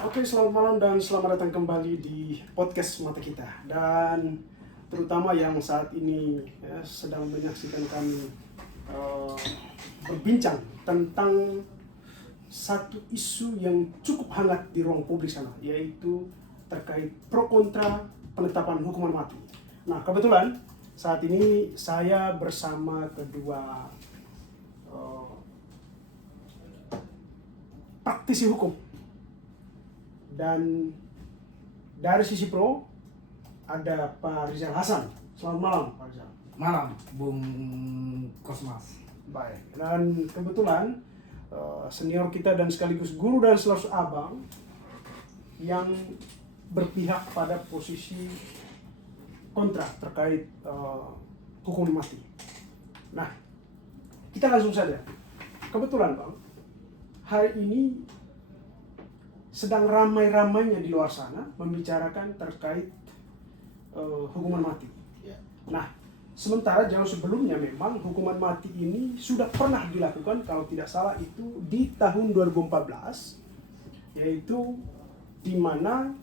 Oke, selamat malam dan selamat datang kembali di podcast Mata Kita. Dan terutama yang saat ini sedang menyaksikan kami eh, berbincang tentang satu isu yang cukup hangat di ruang publik sana, yaitu terkait pro kontra penetapan hukuman mati. Nah, kebetulan saat ini saya bersama kedua eh, praktisi hukum. Dan dari sisi pro ada Pak Rizal Hasan. Selamat malam Pak Rizal. Malam, Bung Kosmas. Baik. Dan kebetulan senior kita dan sekaligus guru dan selalu abang yang berpihak pada posisi kontra terkait hukuman mati. Nah, kita langsung saja. Kebetulan Bang, hari ini sedang ramai-ramainya di luar sana membicarakan terkait hukuman mati. Ya. Nah, sementara jauh sebelumnya memang hukuman mati ini sudah pernah dilakukan, kalau tidak salah itu di tahun 2014, yaitu di mana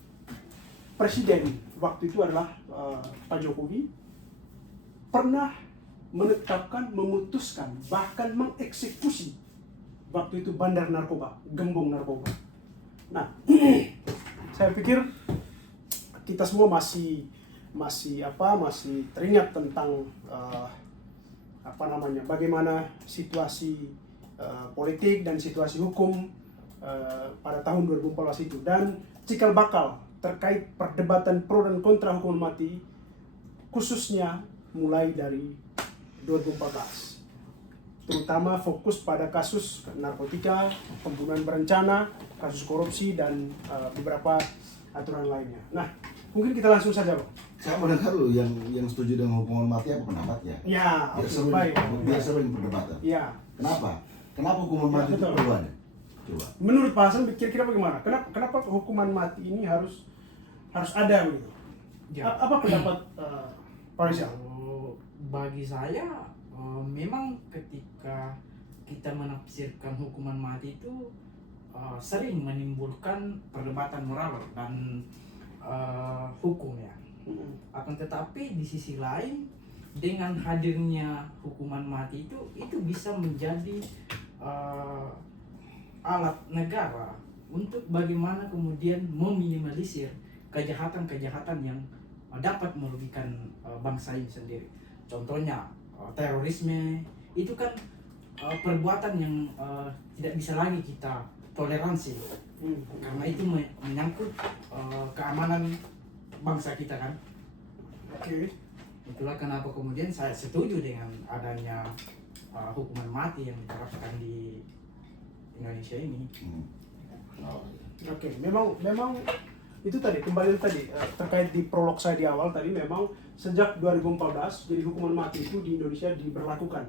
presiden waktu itu adalah Pak Jokowi pernah menetapkan, memutuskan, bahkan mengeksekusi waktu itu bandar narkoba, gembong narkoba. Nah, saya pikir kita semua masih teringat tentang bagaimana situasi politik dan situasi hukum pada tahun 2014 itu, dan cikal bakal terkait perdebatan pro dan kontra hukuman mati khususnya mulai dari 2014. Terutama fokus pada kasus narkotika, pembunuhan berencana, kasus korupsi, dan beberapa aturan lainnya. Nah, mungkin kita langsung saja, Bang. Saya mau dengar lu yang setuju dengan hukuman mati apa pendapatnya? Ya, Biar baik. biar sering perdebatan. Ya. Kenapa? Kenapa hukuman mati itu betul. perlu ada? Coba. Menurut Pak Hasan, kira-kira bagaimana? Kenapa hukuman mati ini harus ada begitu? Ya. Apa pendapat Pak Rizal? Bagi saya, memang ketika kita menafsirkan hukuman mati itu sering menimbulkan perdebatan moral dan hukum ya. Akan tetapi di sisi lain, dengan hadirnya hukuman mati itu bisa menjadi alat negara untuk bagaimana kemudian meminimalisir kejahatan-kejahatan yang dapat merugikan bangsa ini sendiri. Contohnya terorisme itu kan perbuatan yang tidak bisa lagi kita toleransi, karena itu menyangkut keamanan bangsa kita kan. Oke. Itulah kenapa kemudian saya setuju dengan adanya hukuman mati yang diterapkan di Indonesia ini. Oke, memang itu tadi kembali terkait di prolog saya di awal tadi, memang sejak 2014 jadi hukuman mati itu di Indonesia diberlakukan.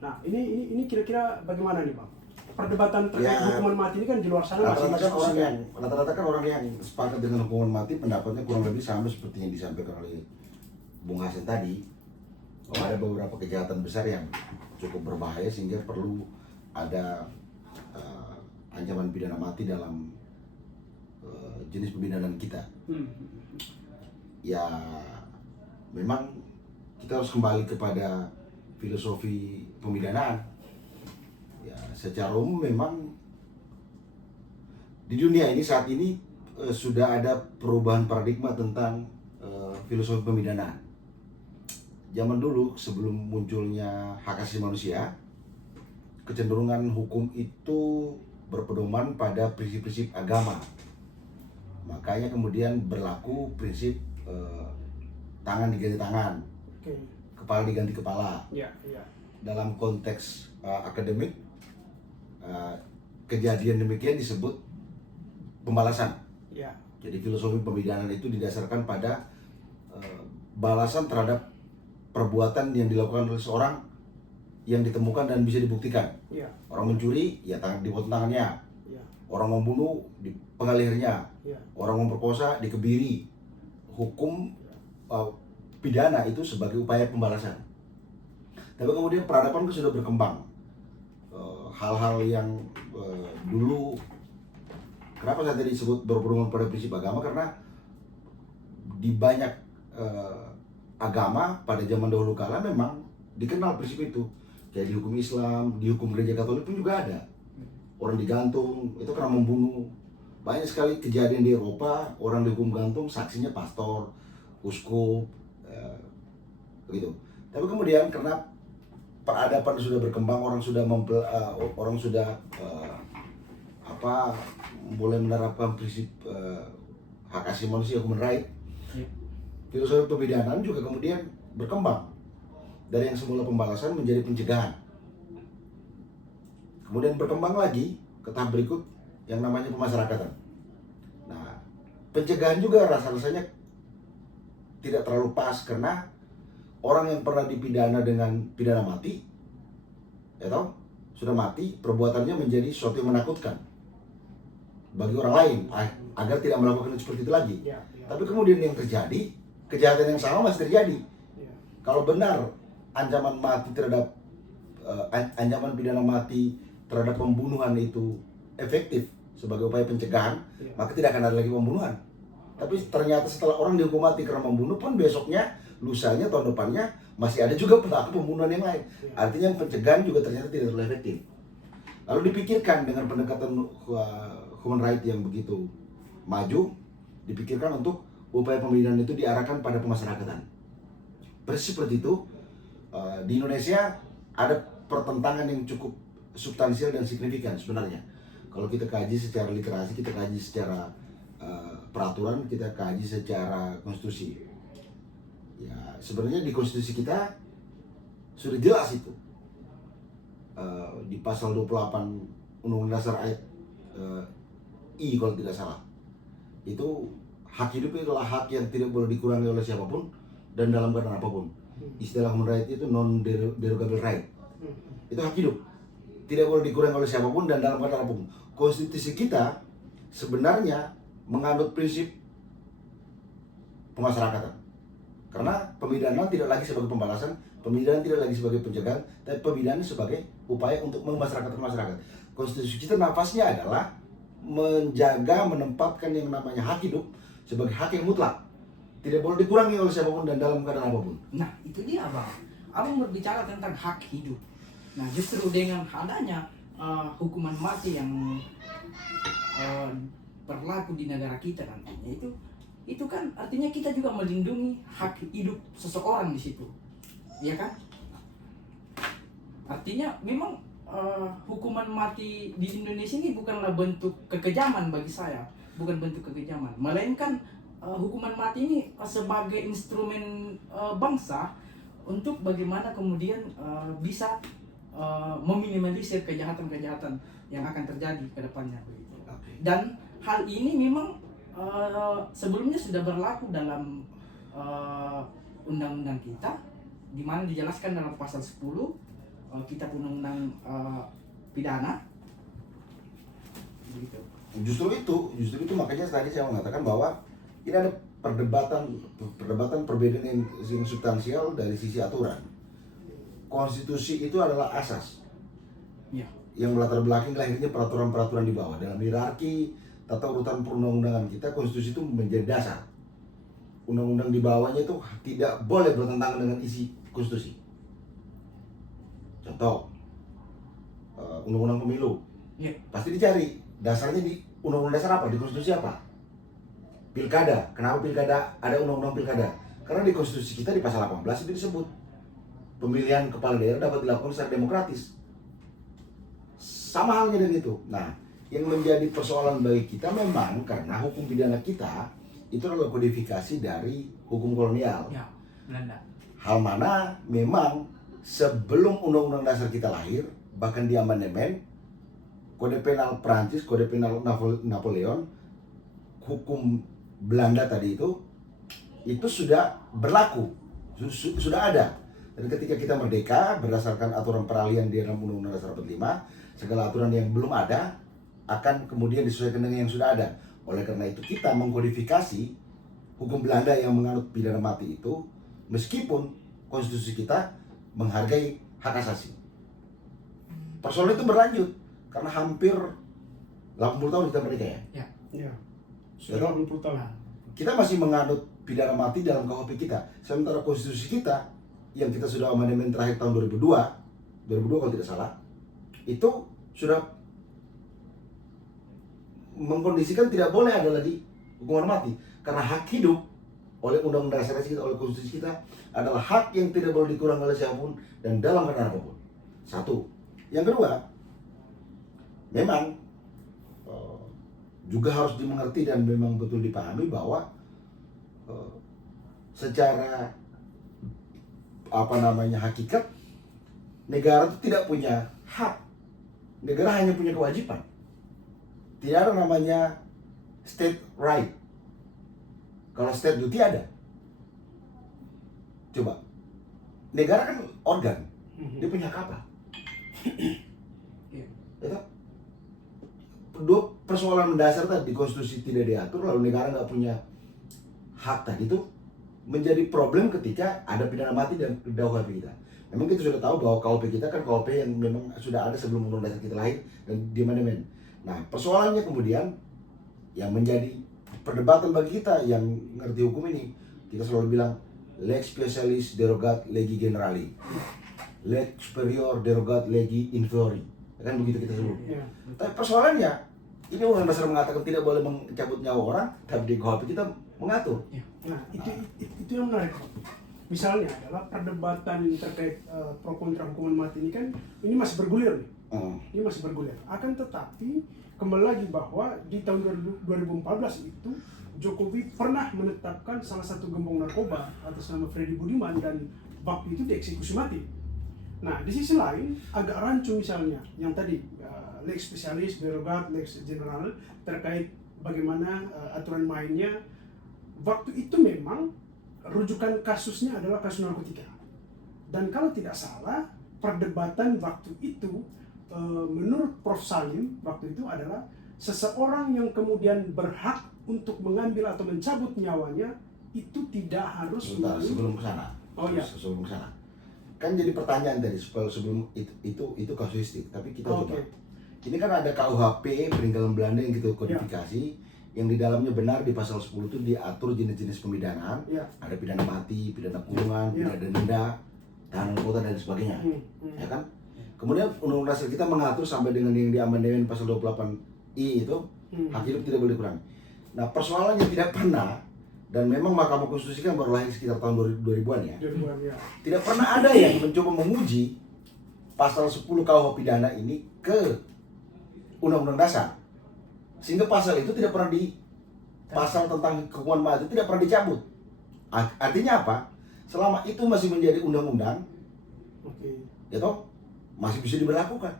Nah, ini kira-kira bagaimana nih, Bang? Perdebatan terkait hukuman mati ini kan di luar sana Rata-rata kan orang yang sepakat dengan hukuman mati pendapatnya kurang lebih sama seperti yang disampaikan oleh Bung Hasan tadi. Ada beberapa kejahatan besar yang cukup berbahaya sehingga perlu ada ancaman pidana mati dalam jenis pemidanaan kita. Ya, memang kita harus kembali kepada filosofi pemidanaan. Ya, secara umum memang di dunia ini saat ini sudah ada perubahan paradigma tentang filosofi pemidanaan. Zaman dulu sebelum munculnya hak asasi manusia, kecenderungan hukum itu berpedoman pada prinsip-prinsip agama. Makanya kemudian berlaku prinsip tangan diganti tangan, kepala diganti kepala. Ya. Dalam konteks akademik, kejadian demikian disebut pembalasan. Ya. Jadi filosofi pemidanaan itu didasarkan pada balasan terhadap perbuatan yang dilakukan oleh seorang yang ditemukan dan bisa dibuktikan. Ya. Orang mencuri, ya dipotong tangannya. Ya. Orang membunuh, dipenggal lehernya. Ya. Orang memperkosa, dikebiri. Hukum pidana itu sebagai upaya pembalasan. Tapi kemudian peradaban itu sudah berkembang. Hal-hal yang dulu Kenapa saya tadi disebut berpedoman pada prinsip agama? Karena di banyak agama pada zaman dahulu kala memang dikenal prinsip itu. Kayak di hukum Islam, di hukum gereja Katolik pun juga ada. Orang digantung itu karena membunuh. Banyak sekali kejadian di Eropa, orang dihukum gantung, saksinya pastor, uskup, begitu. Tapi kemudian karena peradaban sudah berkembang, orang sudah mulai menerapkan prinsip hak asasi manusia, human right. Filosofi pemidanan juga kemudian berkembang dari yang semula pembalasan menjadi pencegahan. Kemudian berkembang lagi ke tahap berikut yang namanya pemasyarakatan. Nah, pencegahan juga rasa-rasanya tidak terlalu pas karena orang yang pernah dipidana dengan pidana mati, ya toh, sudah mati, perbuatannya menjadi sesuatu yang menakutkan bagi orang lain agar tidak melakukan seperti itu lagi. Tapi kemudian yang terjadi, kejahatan yang sama masih terjadi. Kalau benar ancaman mati terhadap ancaman pidana mati terhadap pembunuhan itu efektif sebagai upaya pencegahan, maka tidak akan ada lagi pembunuhan. Tapi ternyata setelah orang dihukum mati karena membunuh pun besoknya, lusanya, tahun depannya masih ada juga pelaku pembunuhan yang lain. Artinya pencegahan juga ternyata tidak terlalu efektif. Lalu dipikirkan dengan pendekatan human right yang begitu maju, dipikirkan untuk upaya pembinaan itu diarahkan pada pemasyarakatan. Persis seperti itu, di Indonesia ada pertentangan yang cukup substansial dan signifikan sebenarnya. Kalau kita kaji secara literasi, kita kaji secara peraturan, kita kaji secara konstitusi. Ya, sebenarnya di konstitusi kita sudah jelas itu. Di pasal 28 Undang-Undang Dasar ayat I kalau tidak salah. Itu hak hidup itu adalah hak yang tidak boleh dikurangi oleh siapapun dan dalam keadaan apapun. Istilah human right itu non-derogable right. Itu hak hidup. Tidak boleh dikurangi oleh siapapun dan dalam keadaan apapun. Konstitusi kita sebenarnya menganut prinsip pemasyarakatan. Karena pemidanan tidak lagi sebagai pembalasan, pemidanan tidak lagi sebagai pencegahan, tapi pemidanan sebagai upaya untuk memasyarakatkan masyarakat. Konstitusi kita nafasnya adalah menjaga, menempatkan yang namanya hak hidup sebagai hak yang mutlak. Tidak boleh dikurangi oleh siapapun dan dalam keadaan apapun. Nah, itu dia Abang. Abang berbicara tentang hak hidup. Nah, justru dengan adanya hukuman mati yang berlaku di negara kita nantinya itu kan artinya kita juga melindungi hak hidup seseorang di situ, ya kan? Artinya memang hukuman mati di Indonesia ini bukanlah bentuk kekejaman bagi saya, bukan bentuk kekejaman, melainkan hukuman mati ini sebagai instrumen bangsa untuk bagaimana kemudian bisa meminimalisir kejahatan-kejahatan yang akan terjadi ke depannya begitu. Dan hal ini memang sebelumnya sudah berlaku dalam undang-undang kita, di mana dijelaskan dalam pasal 10 Kitab Undang-Undang Pidana begitu. Justru itu makanya tadi saya mengatakan bahwa ini ada perdebatan perbedaan yang substansial dari sisi aturan. Konstitusi itu adalah asas yang melatar belakangi lahirnya peraturan-peraturan di bawah. Dalam hierarki tata urutan perundang-undangan kita, konstitusi itu menjadi dasar. Undang-undang di bawahnya itu tidak boleh bertentangan dengan isi konstitusi. Contoh, undang-undang pemilu, pasti dicari dasarnya di undang-undang dasar apa, di konstitusi apa. Pilkada, kenapa pilkada ada undang-undang pilkada? Karena di konstitusi kita di pasal 18 itu disebut pemilihan kepala daerah dapat dilakukan secara demokratis. Sama halnya dengan itu. Nah, yang menjadi persoalan bagi kita memang karena hukum pidana kita itu adalah kodifikasi dari hukum kolonial. Ya, Belanda. Hal mana memang sebelum undang-undang dasar kita lahir, bahkan di amandemen, kode penal Prancis, kode penal Napoleon, hukum Belanda tadi itu sudah berlaku, sudah ada. Dan ketika kita merdeka berdasarkan aturan peralihan di dalam Undang-Undang Dasar 45, segala aturan yang belum ada akan kemudian disesuaikan dengan yang sudah ada. Oleh karena itu kita mengkodifikasi hukum Belanda yang menganut pidana mati itu, meskipun konstitusi kita menghargai hak asasi. Persoalan itu berlanjut karena hampir 80 tahun kita merdeka ya. Ya. Ya Sudah toh? 80 tahun. Kita masih menganut pidana mati dalam KUHP kita. Sementara konstitusi kita yang kita sudah amandemen terakhir tahun 2002 kalau tidak salah, itu sudah mengkondisikan tidak boleh ada lagi hukuman mati karena hak hidup oleh undang-undang dasar kita, oleh konstitusi kita adalah hak yang tidak boleh dikurangi oleh siapapun dan dalam keadaan apapun. Satu. Yang kedua, memang juga harus dimengerti dan memang betul dipahami bahwa secara hakikat negara itu tidak punya hak, negara hanya punya kewajiban. Tidak ada namanya state right. Kalau state duty ada. Coba, negara kan organ, dia punya hak apa? Itu dua persoalan mendasar tadi, di konstitusi tidak diatur, lalu negara nggak punya hak tadi itu menjadi problem ketika ada pidana mati dan KUHP kita. Memang kita sudah tahu bahwa KUHP kita kan KUHP yang memang sudah ada sebelum undang dasar kita lahir dan diamandemen. Nah, persoalannya kemudian yang menjadi perdebatan bagi kita yang ngerti hukum ini, kita selalu bilang lex specialis derogat legi generali, lex superior derogat legi inferiori, kan begitu kita sebut. Ya. Tapi persoalannya, ini undang dasar mengatakan tidak boleh mencabut nyawa orang, tapi di KUHP kita mengatur. Nah, itu yang menarik. Misalnya adalah perdebatan terkait pro kontra hukuman mati ini kan ini masih bergulir nih. Ini masih bergulir. Akan tetapi kembali lagi bahwa di tahun 2014 itu Jokowi pernah menetapkan salah satu gembong narkoba atas nama Freddy Budiman dan waktu itu dieksekusi mati. Nah, di sisi lain agak rancu misalnya yang tadi lex spesialis, derogat, lex general terkait bagaimana aturan mainnya. Waktu itu memang rujukan kasusnya adalah kasus narkotika. Dan kalau tidak salah, perdebatan waktu itu menurut Prof. Salim waktu itu adalah seseorang yang kemudian berhak untuk mengambil atau mencabut nyawanya itu tidak harus Sebentar, sebelum ke sana. Oh iya. Sebelum ke sana. Kan jadi pertanyaan tadi sebelum itu kasuistik, tapi kita coba. Ini kan ada KUHP peninggalan Belanda yang kita kodifikasi. Yang di dalamnya benar di pasal 10 itu diatur jenis-jenis pemidanaan, ada pidana mati, pidana kurungan, pidana denda, tahanan kota dan sebagainya, ya kan? Kemudian undang-undang dasar kita mengatur sampai dengan yang di amandemen pasal 28I itu hak hidup tidak boleh kurang. Nah, persoalannya tidak pernah dan memang Mahkamah Konstitusi kan baru lahir sekitar tahun 2000-an ya. 2000-an ya. Tidak pernah ada yang mencoba menguji pasal 10 KUH pidana ini ke undang-undang dasar. Sehingga pasal itu tidak pernah pasal tentang hukuman mati tidak pernah dicabut. Artinya apa? Selama itu masih menjadi undang-undang, ya toh, masih bisa diberlakukan.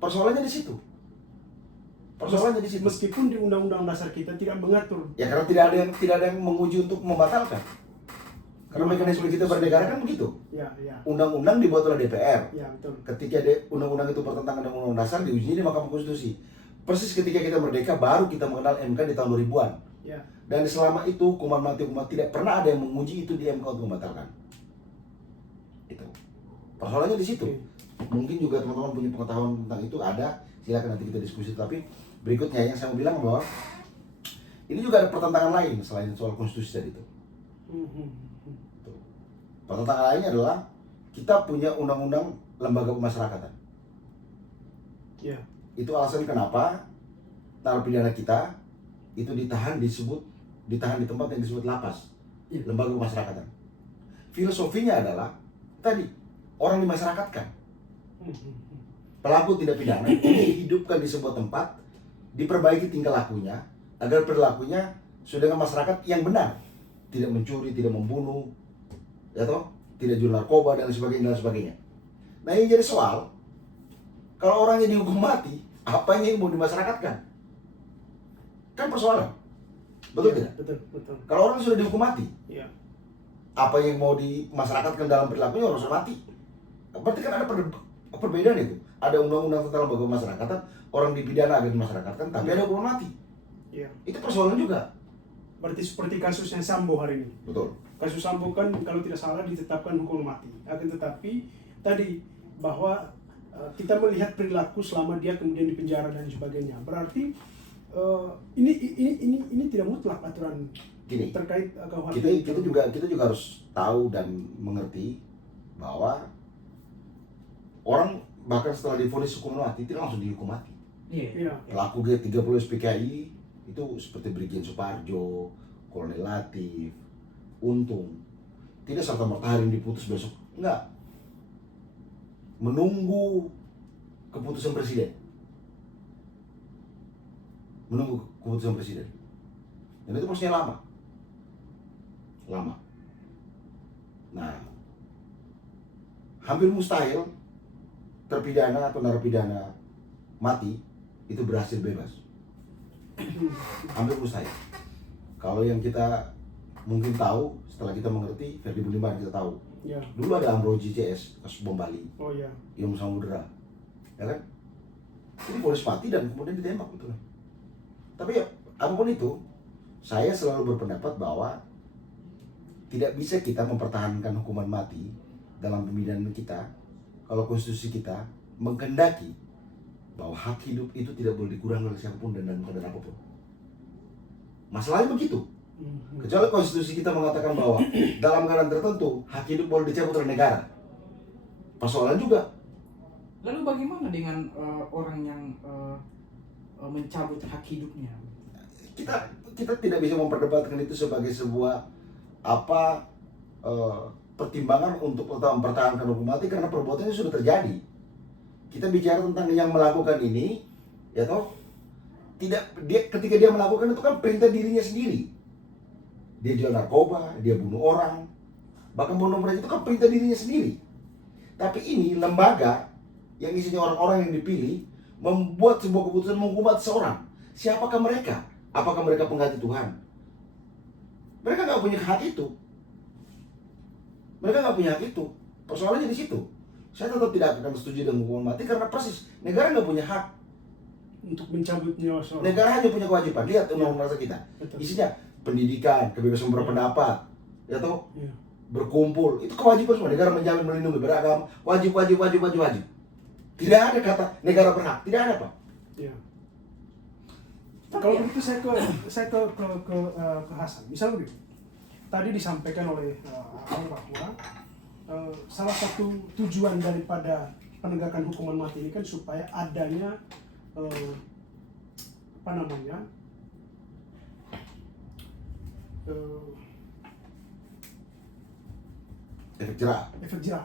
Persoalannya di situ. Persoalannya di situ. Meskipun di undang-undang dasar kita tidak mengatur. Ya karena tidak ada yang menguji untuk membatalkan. Karena mekanisme kita bernegara kan begitu. Ya. Undang-undang dibuat oleh DPR. Ya, betul. Ketika undang-undang itu bertentangan dengan undang-undang dasar, diujinya di Mahkamah Konstitusi. Persis ketika kita merdeka baru kita mengenal MK di tahun 2000-an. Ya. Dan selama itu hukuman mati tidak pernah ada yang menguji itu di MK untuk membatalkan. Itu. Persoalannya di situ. Mungkin juga teman-teman punya pengetahuan tentang itu ada, silakan nanti kita diskusi. Tapi berikutnya yang saya mau bilang bahwa ini juga ada pertentangan lain selain soal konstitusi tadi itu. Pertentangan lainnya adalah kita punya undang-undang lembaga pemasyarakatan. Ya. Itu alasan kenapa narapidana kita itu ditahan di tempat yang disebut lapas, lembaga pemasyarakatan. Filosofinya adalah tadi orang dimasyarakatkan. Pelaku tidak pidana dihidupkan di sebuah tempat, diperbaiki tingkah lakunya agar perilakunya sesuai dengan masyarakat yang benar, tidak mencuri, tidak membunuh, ya toh, tidak jual narkoba dan sebagainya. Nah, yang jadi soal, kalau orangnya dihukum mati, apanya yang mau dimasyarakatkan? Kan persoalan. Betul tidak? Betul. Kalau orang sudah dihukum mati, apa yang mau dimasyarakatkan dalam perilakunya harus mati. Berarti kan ada perbedaan itu. Ada undang-undang tentang lembaga pemasyarakatan, orang dipidana agar dimasyarakatkan, tapi ada hukuman mati. Itu persoalan juga. Berarti seperti kasusnya Sambo hari ini. Betul. Kasus Sambo kan kalau tidak salah ditetapkan hukuman mati. Akan tetapi tadi bahwa kita melihat perilaku selama dia kemudian di penjara dan sebagainya. Berarti ini tidak mutlak aturan Gini, terkait KUHP. kita juga harus tahu dan mengerti bahwa orang bahkan setelah divonis hukuman mati tidak langsung dihukum mati. Iya. Pelaku G30 SPKI itu seperti Brigjen Suparjo, Kolonel Latif, Untung, tidak serta-merta hari ini diputus besok, enggak. Menunggu keputusan presiden. Menunggu keputusan presiden. Dan itu prosesnya lama. Nah, hampir mustahil terpidana atau narapidana mati itu berhasil bebas. Hampir mustahil. Kalau yang kita mungkin tahu, setelah kita mengerti, Ferdi Budiman kita tahu. Ya. Dulu ada Ambroji CS, kasus bom Bali, Oh ya. Ilmu Samudera, ya kan? Ini vonis mati dan kemudian ditembak betul. Tapi ya, apapun itu, saya selalu berpendapat bahwa tidak bisa kita mempertahankan hukuman mati dalam pembinaan kita kalau konstitusi kita menghendaki bahwa hak hidup itu tidak boleh dikurangi oleh siapapun dan dalam keadaan apapun. Masalahnya begitu. Kecuali konstitusi kita mengatakan bahwa dalam keadaan tertentu hak hidup boleh dicabut oleh negara. Persoalan juga. Lalu bagaimana dengan orang yang mencabut hak hidupnya? Kita tidak bisa memperdebatkan itu sebagai sebuah pertimbangan untuk tetap mempertahankan hukum mati karena perbuatannya sudah terjadi. Kita bicara tentang yang melakukan ini, ya toh, ketika dia melakukan itu kan perintah dirinya sendiri. Dia jual narkoba, dia bunuh orang, bahkan bunuh mereka itu kan perintah dirinya sendiri. Tapi ini lembaga yang isinya orang-orang yang dipilih membuat sebuah keputusan menghukum mati seorang. Siapakah mereka? Apakah mereka pengganti Tuhan? Mereka nggak punya hak itu. Persoalannya di situ. Saya tetap tidak akan setuju dengan hukuman mati karena persis negara nggak punya hak Untuk mencabut nyawa seorang. negara hanya punya kewajiban. Lihat undang-undang kita, Betul. isinya pendidikan, kebebasan berpendapat, ya toh, Iya. berkumpul, itu kewajiban semua. Negara menjamin, melindungi, beragama, wajib. Tidak ada kata negara berhak, tidak ada Pak. Iya. Tapi Kalau ya- begitu saya ke Hasan. Misalnya begini, tadi disampaikan oleh Al bahwa salah satu tujuan daripada penegakan hukuman mati ini kan supaya adanya Efek jerah. efek jerah,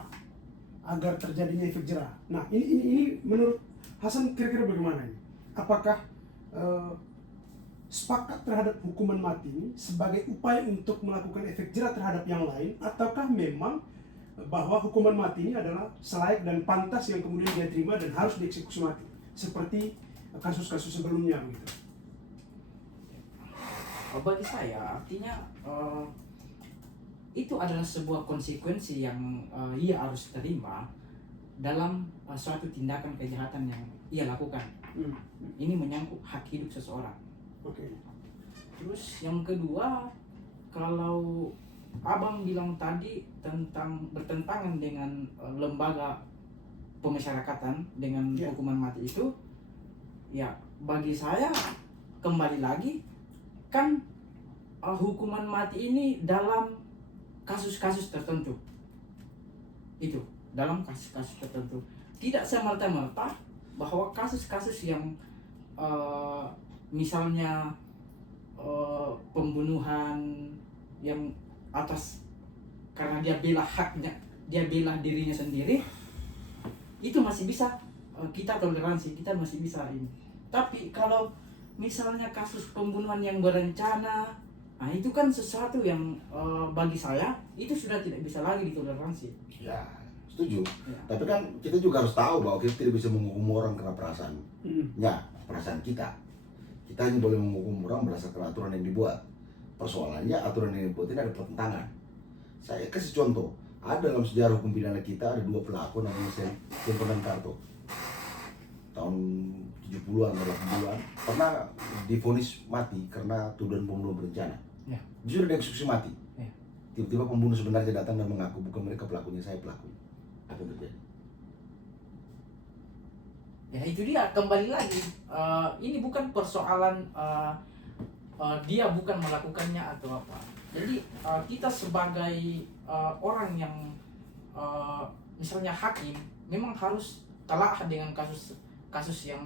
agar terjadinya efek jerah. Nah, ini menurut Hasan kira-kira bagaimana ini? Apakah sepakat terhadap hukuman mati ini sebagai upaya untuk melakukan efek jerah terhadap yang lain, ataukah memang bahwa hukuman mati ini adalah selayak dan pantas yang kemudian dia terima dan harus dieksekusi mati seperti kasus-kasus sebelumnya gitu? Bagi saya artinya itu adalah sebuah konsekuensi yang ia harus terima dalam suatu tindakan kejahatan yang ia lakukan. Ini menyangkut hak hidup seseorang. Oke. Terus yang kedua, kalau Abang bilang tadi tentang bertentangan dengan lembaga pemasyarakatan dengan Ya. hukuman mati itu, ya bagi saya kembali lagi kan hukuman mati ini dalam kasus-kasus tertentu. Itu dalam kasus-kasus tertentu. Tidak semerta-merta bahwa kasus-kasus yang misalnya pembunuhan yang atas karena dia bela haknya, dia bela dirinya sendiri, itu masih bisa kita toleransi, kita masih bisa ini. Tapi kalau misalnya kasus pembunuhan yang berencana, nah itu kan sesuatu yang bagi saya itu sudah tidak bisa lagi ditoleransi. Ya, setuju. Ya. Tapi kan kita juga harus tahu bahwa kita tidak bisa menghukum orang karena perasaan. Mm. Ya, perasaan kita. Kita hanya boleh menghukum orang berdasarkan aturan yang dibuat. Persoalannya aturan yang dibuat ini ada pertentangan. Saya kasih contoh. Ada dalam sejarah hukum pidana kita ada dua pelaku namanya Tempo dan Karto. Tahun 70-an atau 80-an pernah divonis mati karena tuduhan pembunuhan berencana. Ya. Dia sudah dieksekusi mati. Ya. Tiba-tiba pembunuh sebenarnya datang dan mengaku bukan mereka pelakunya, saya pelakunya. Apa yang terjadi? Ya itu dia, kembali lagi, ini bukan persoalan dia bukan melakukannya atau apa. Jadi kita sebagai orang yang misalnya hakim memang harus telah dengan kasus yang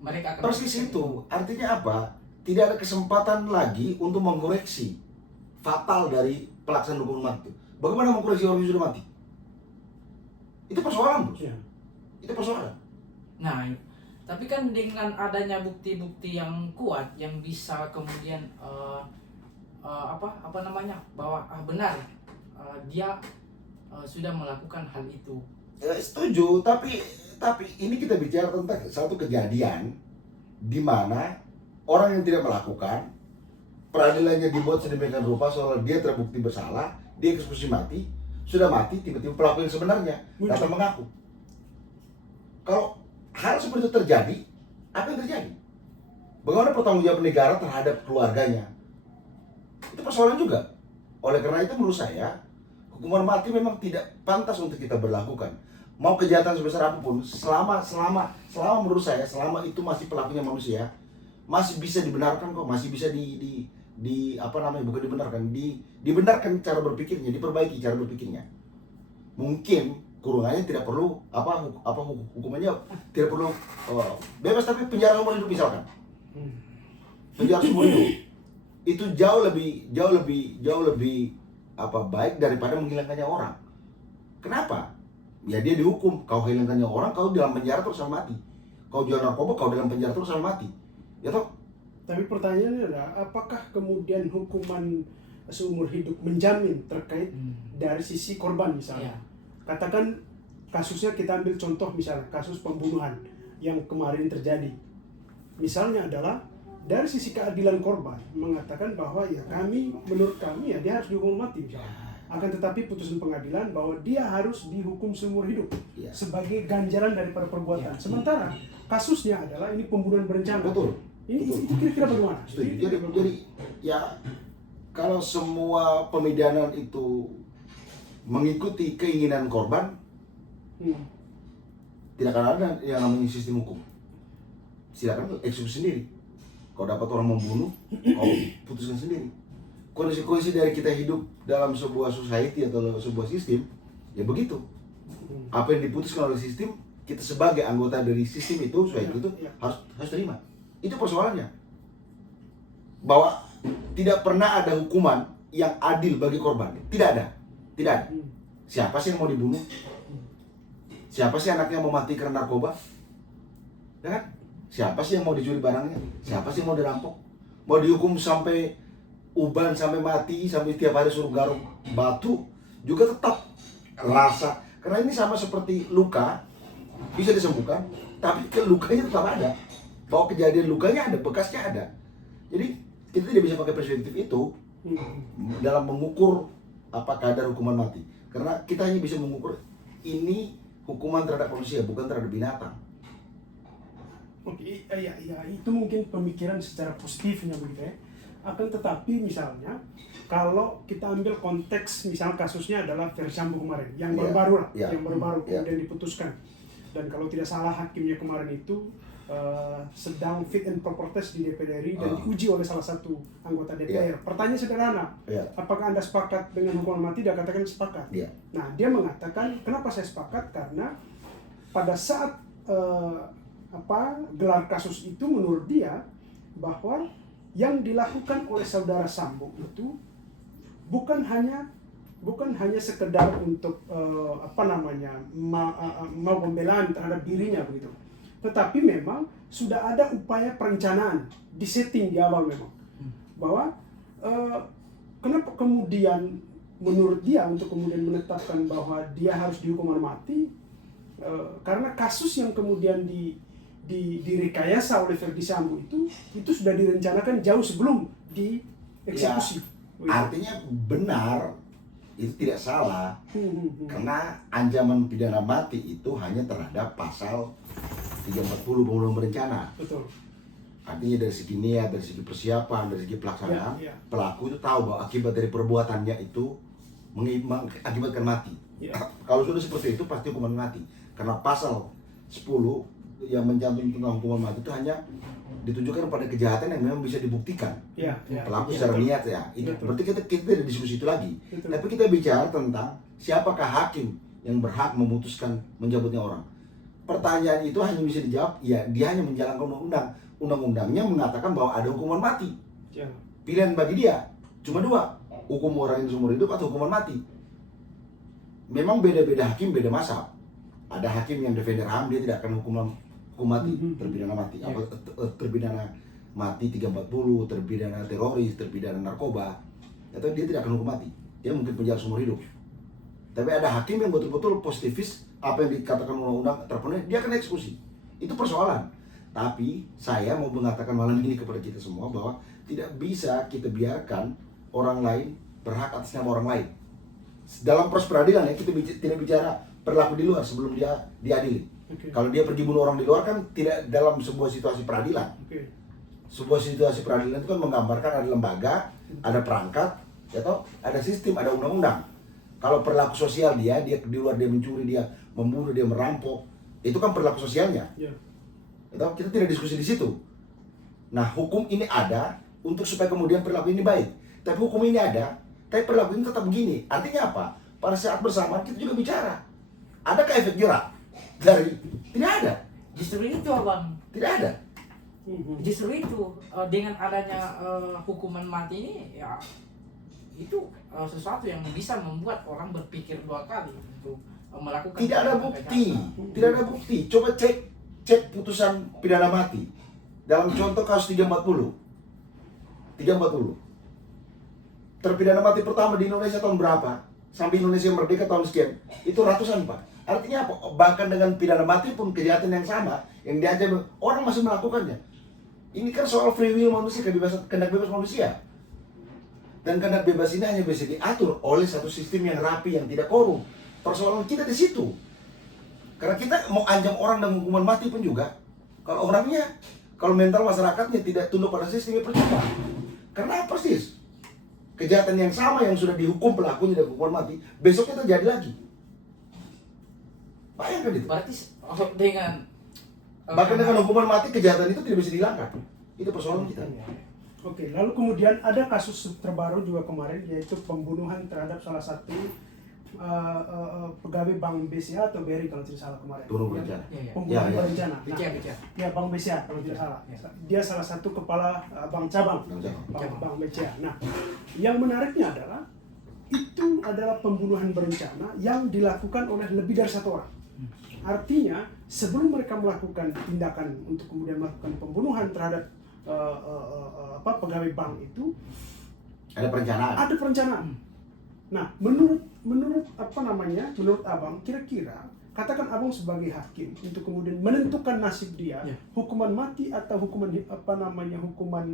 mereka akan Persis lakukan. itu. Artinya apa? Tidak ada kesempatan lagi untuk mengoreksi fatal dari pelaksanaan hukuman mati. Bagaimana mengoreksi orang yang sudah mati? Itu persoalan, bos. Ya. Itu persoalan. Nah, tapi kan dengan adanya bukti-bukti yang kuat yang bisa kemudian apa namanya, bahwa benar dia sudah melakukan hal itu. Ya, setuju, tapi ini kita bicara tentang satu kejadian di mana orang yang tidak melakukan, peradilannya dibuat sedemikian rupa soal dia terbukti bersalah, dia eksekusi mati, sudah mati, tiba-tiba pelaku yang sebenarnya datang mengaku. Kalau hal seperti itu terjadi, apa yang terjadi? Bagaimana pertanggungjawaban negara terhadap keluarganya? Itu persoalan juga. Oleh karena itu menurut saya, hukuman mati memang tidak pantas untuk kita berlakukan. Mau kejahatan sebesar apapun, selama menurut saya, selama itu masih pelakunya manusia, masih bisa dibenarkan kok, masih bisa bukan dibenarkan, dibenarkan cara berpikirnya, diperbaiki cara berpikirnya. Mungkin kurungannya tidak perlu hukumannya tidak perlu bebas, tapi penjara seumur hidup misalkan. Penjara seumur hidup itu jauh lebih baik daripada menghilangkannya orang. Kenapa? Ya dia dihukum, kau hilangkannya orang, kau dalam penjara terus sampai mati. Kau jual narkoba, kau dalam penjara terus sampai mati. Ya toh? Tapi pertanyaannya adalah, apakah kemudian hukuman seumur hidup menjamin terkait dari sisi korban misalnya? Ya. Katakan kasusnya, kita ambil contoh misalnya kasus pembunuhan yang kemarin terjadi. Misalnya adalah dari sisi keadilan korban mengatakan bahwa ya menurut kami ya dia harus dihukum mati misalnya. Akan tetapi putusan pengadilan bahwa dia harus dihukum seumur hidup Ya. sebagai ganjaran daripada perbuatan. Ya. Sementara kasusnya adalah ini pembunuhan berencana. Betul. Ini kira-kira bagaimana? Setuju. Jadi ya kalau semua pemidanan itu mengikuti keinginan korban, tidak akan ada yang namanya sistem hukum. Silakan eksekusi sendiri. Kau dapat orang membunuh, kau putuskan sendiri. Konsekuensi dari kita hidup dalam sebuah society atau sebuah sistem, ya begitu. Apa yang diputuskan oleh sistem, kita sebagai anggota dari sistem itu, society itu harus terima. Itu persoalannya. Bahwa tidak pernah ada hukuman yang adil bagi korban. Tidak ada. Tidak ada. Siapa sih yang mau dibunuh? Siapa sih anaknya mau mati karena narkoba? Ya kan? Siapa sih yang mau dicuri barangnya? Siapa sih yang mau dirampok? Mau dihukum sampai uban, sampai mati, sampai tiap hari suruh garuk batu, juga tetap rasa. Karena ini sama seperti luka, bisa disembuhkan, tapi lukanya tetap ada. Bahwa kejadian lukanya ada, bekasnya ada. Jadi kita tidak bisa pakai perspektif itu dalam mengukur kadar hukuman mati. Karena kita hanya bisa mengukur ini hukuman terhadap manusia, bukan terhadap binatang. Oke, ya, itu mungkin pemikiran secara positifnya begitu ya. Akan tetapi misalnya kalau kita ambil konteks, misal kasusnya adalah Verdi Sambo kemarin, yang baru-baru kemudian diputuskan. Dan kalau tidak salah hakimnya kemarin itu sedang fit and proper test di DPR RI dan diuji oleh salah satu anggota DPR. Pertanyaan sederhana, apakah Anda sepakat dengan hukuman mati? Dia katakan sepakat. Nah, dia mengatakan, kenapa saya sepakat? Karena pada saat gelar kasus itu menurut dia bahwa yang dilakukan oleh saudara Sambo itu bukan hanya sekedar untuk mau pembelaan terhadap dirinya begitu, tetapi memang sudah ada upaya perencanaan, disetting di awal memang bahwa kenapa kemudian menurut dia untuk kemudian menetapkan bahwa dia harus dihukuman mati, karena kasus yang kemudian direkayasa oleh Verdi Sambo itu sudah direncanakan jauh sebelum dieksekusi. Artinya benar, itu tidak salah. Karena ancaman pidana mati itu hanya terhadap pasal 340 pembunuhan berencana. Betul. Artinya dari segi niat, dari segi persiapan, dari segi pelaksanaan, pelaku itu tahu bahwa akibat dari perbuatannya itu mengakibatkan mati. Kalau sudah seperti itu pasti hukuman mati. Karena pasal 10 yang mencantum tentang hukuman mati itu hanya ditujukan pada kejahatan yang memang bisa dibuktikan. Ya, ya. Pelaku Ya, secara betul. niat ya. Itu Betul. berarti kita tidak diskusi itu lagi. Betul. Tapi kita bicara tentang siapakah hakim yang berhak memutuskan mencabutnya orang. Pertanyaan itu hanya bisa dijawab, ya dia hanya menjalankan undang-undang. Undang-undangnya mengatakan bahwa ada hukuman mati. Ya. Pilihan bagi dia cuma dua, hukum orang yang seumur hidup atau hukuman mati. Memang beda-beda hakim, beda mazhab. Ada hakim yang defender HAM, dia tidak akan hukum mati, terpidana mati. Apa terpidana mati 340, terpidana teroris, terpidana narkoba, atau dia tidak akan hukum mati. Dia mungkin penjara seumur hidup. Tapi ada hakim yang betul-betul positifis, apa yang dikatakan undang-undang terpenuhi, dia akan eksekusi. Itu persoalan. Tapi saya mau mengatakan malam ini kepada kita semua bahwa tidak bisa kita biarkan orang lain berhak atas nama orang lain. Dalam proses peradilan ya, kita tidak bicara perilaku di luar sebelum dia diadili. Oke. Kalau dia pergi bunuh orang di luar kan tidak dalam sebuah situasi peradilan. Oke. Sebuah situasi peradilan itu kan menggambarkan ada lembaga, ada perangkat, ya toh, ada sistem, ada undang-undang. Kalau perilaku sosial dia di luar dia mencuri, dia membunuh, dia merampok, itu kan perilaku sosialnya. Ya. Ya toh, kita tidak diskusi di situ. Nah, hukum ini ada untuk supaya kemudian perilaku ini baik. Tapi hukum ini ada, tapi perilaku ini tetap begini. Artinya apa? Pada saat bersamaan kita juga bicara. Adakah efek jerak? Dari tidak ada. Justru itu abang. Tidak ada. Justru itu dengan adanya hukuman mati ini ya itu sesuatu yang bisa membuat orang berpikir dua kali untuk melakukan Tidak ada bukti. Tidak ada bukti. Coba cek putusan pidana mati. Dalam contoh kasus 340. Terpidana mati pertama di Indonesia tahun berapa? Sampai Indonesia merdeka tahun sekian. Itu ratusan, Pak. Artinya apa? Bahkan dengan pidana mati pun kejahatan yang sama yang diajar orang masih melakukannya. Ini kan soal free will manusia, kebebasan, kehendak bebas manusia. Dan kehendak bebas ini hanya bisa diatur oleh satu sistem yang rapi, yang tidak korup. Persoalan kita di situ. Karena kita mau anjam orang dengan hukuman mati pun juga, kalau orangnya, kalau mental masyarakatnya tidak tunduk pada sistemnya percuma. Karena apa sih? Kejahatan yang sama yang sudah dihukum pelakunya dengan hukuman mati, besoknya terjadi lagi. Bayangkan itu. Berarti dengan Bahkan dengan hukuman mati, kejahatan itu tidak bisa dihilangkan. Itu persoalan kita. Oke, lalu kemudian ada kasus terbaru juga kemarin, yaitu pembunuhan terhadap salah satu pegawai Bank BCA atau BRI kalau tidak salah kemarin. Turun berencana. Pembunuhan Ya. berencana. Bicara. Ya, Bank BCA kalau tidak salah. Dia salah satu kepala bank cabang. Bank BCA. Nah, yang menariknya adalah itu adalah pembunuhan berencana yang dilakukan oleh lebih dari satu orang. Artinya sebelum mereka melakukan tindakan untuk kemudian melakukan pembunuhan terhadap pegawai bank itu Ada perencanaan. ada perencanaan. Nah, menurut abang, kira-kira katakan abang sebagai hakim untuk kemudian menentukan nasib dia, Ya. hukuman mati atau hukuman hukuman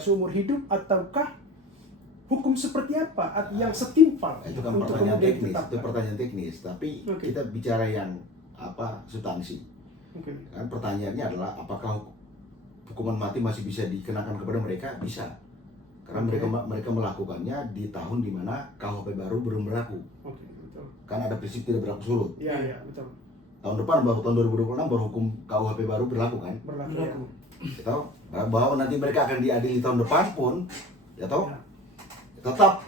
seumur hidup ataukah hukum seperti apa yang setimpal Itu kan untuk pertanyaan kemudian teknis, ditetapkan? itu pertanyaan teknis. Tapi Oke. kita bicara yang substansi. Oke. Kan pertanyaannya adalah apakah hukuman mati masih bisa dikenakan kepada mereka? Bisa. Karena mereka melakukannya di tahun di mana KUHP baru belum berlaku. Oke, betul. Kan ada prinsip tidak berlaku surut. Iya, betul. Tahun depan tahun 2026 baru hukum KUHP baru berlaku kan? Berlaku. Berlaku. Tahu bahwa nanti mereka akan diadili tahun depan pun, ya tahu, Ya. tetap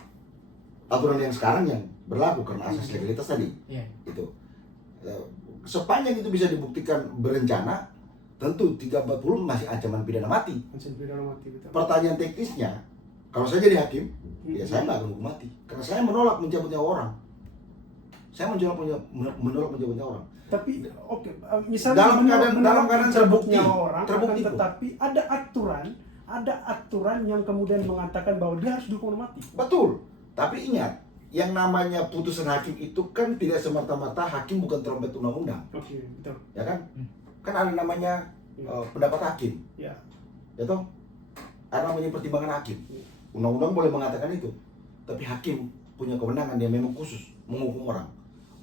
aturan yang sekarang yang berlaku karena asas legalitas tadi. Iya. Itu sepanjang itu bisa dibuktikan berencana, tentu 340 masih ancaman pidana mati. Ancaman pidana mati, betul. Pertanyaan teknisnya, kalau saya jadi hakim, ya saya nggak akan hukum mati karena saya menolak mencabut nyawa orang. Saya menolak mencabut nyawa orang. Tapi oke, misalnya Dalam keadaan terbukti, nyawa orang, terbukti akan tetapi ada aturan yang kemudian mengatakan bahwa dia harus dihukum mati. Betul. Tapi ingat, yang namanya putusan hakim itu kan tidak semata-mata hakim bukan trompet undang-undang, Oke, betul. ya kan? Kan ada namanya pendapat hakim, Ya. ya toh? Ada namanya pertimbangan hakim. Undang-undang boleh mengatakan itu, tapi hakim punya kewenangan dia memang khusus menghukum orang.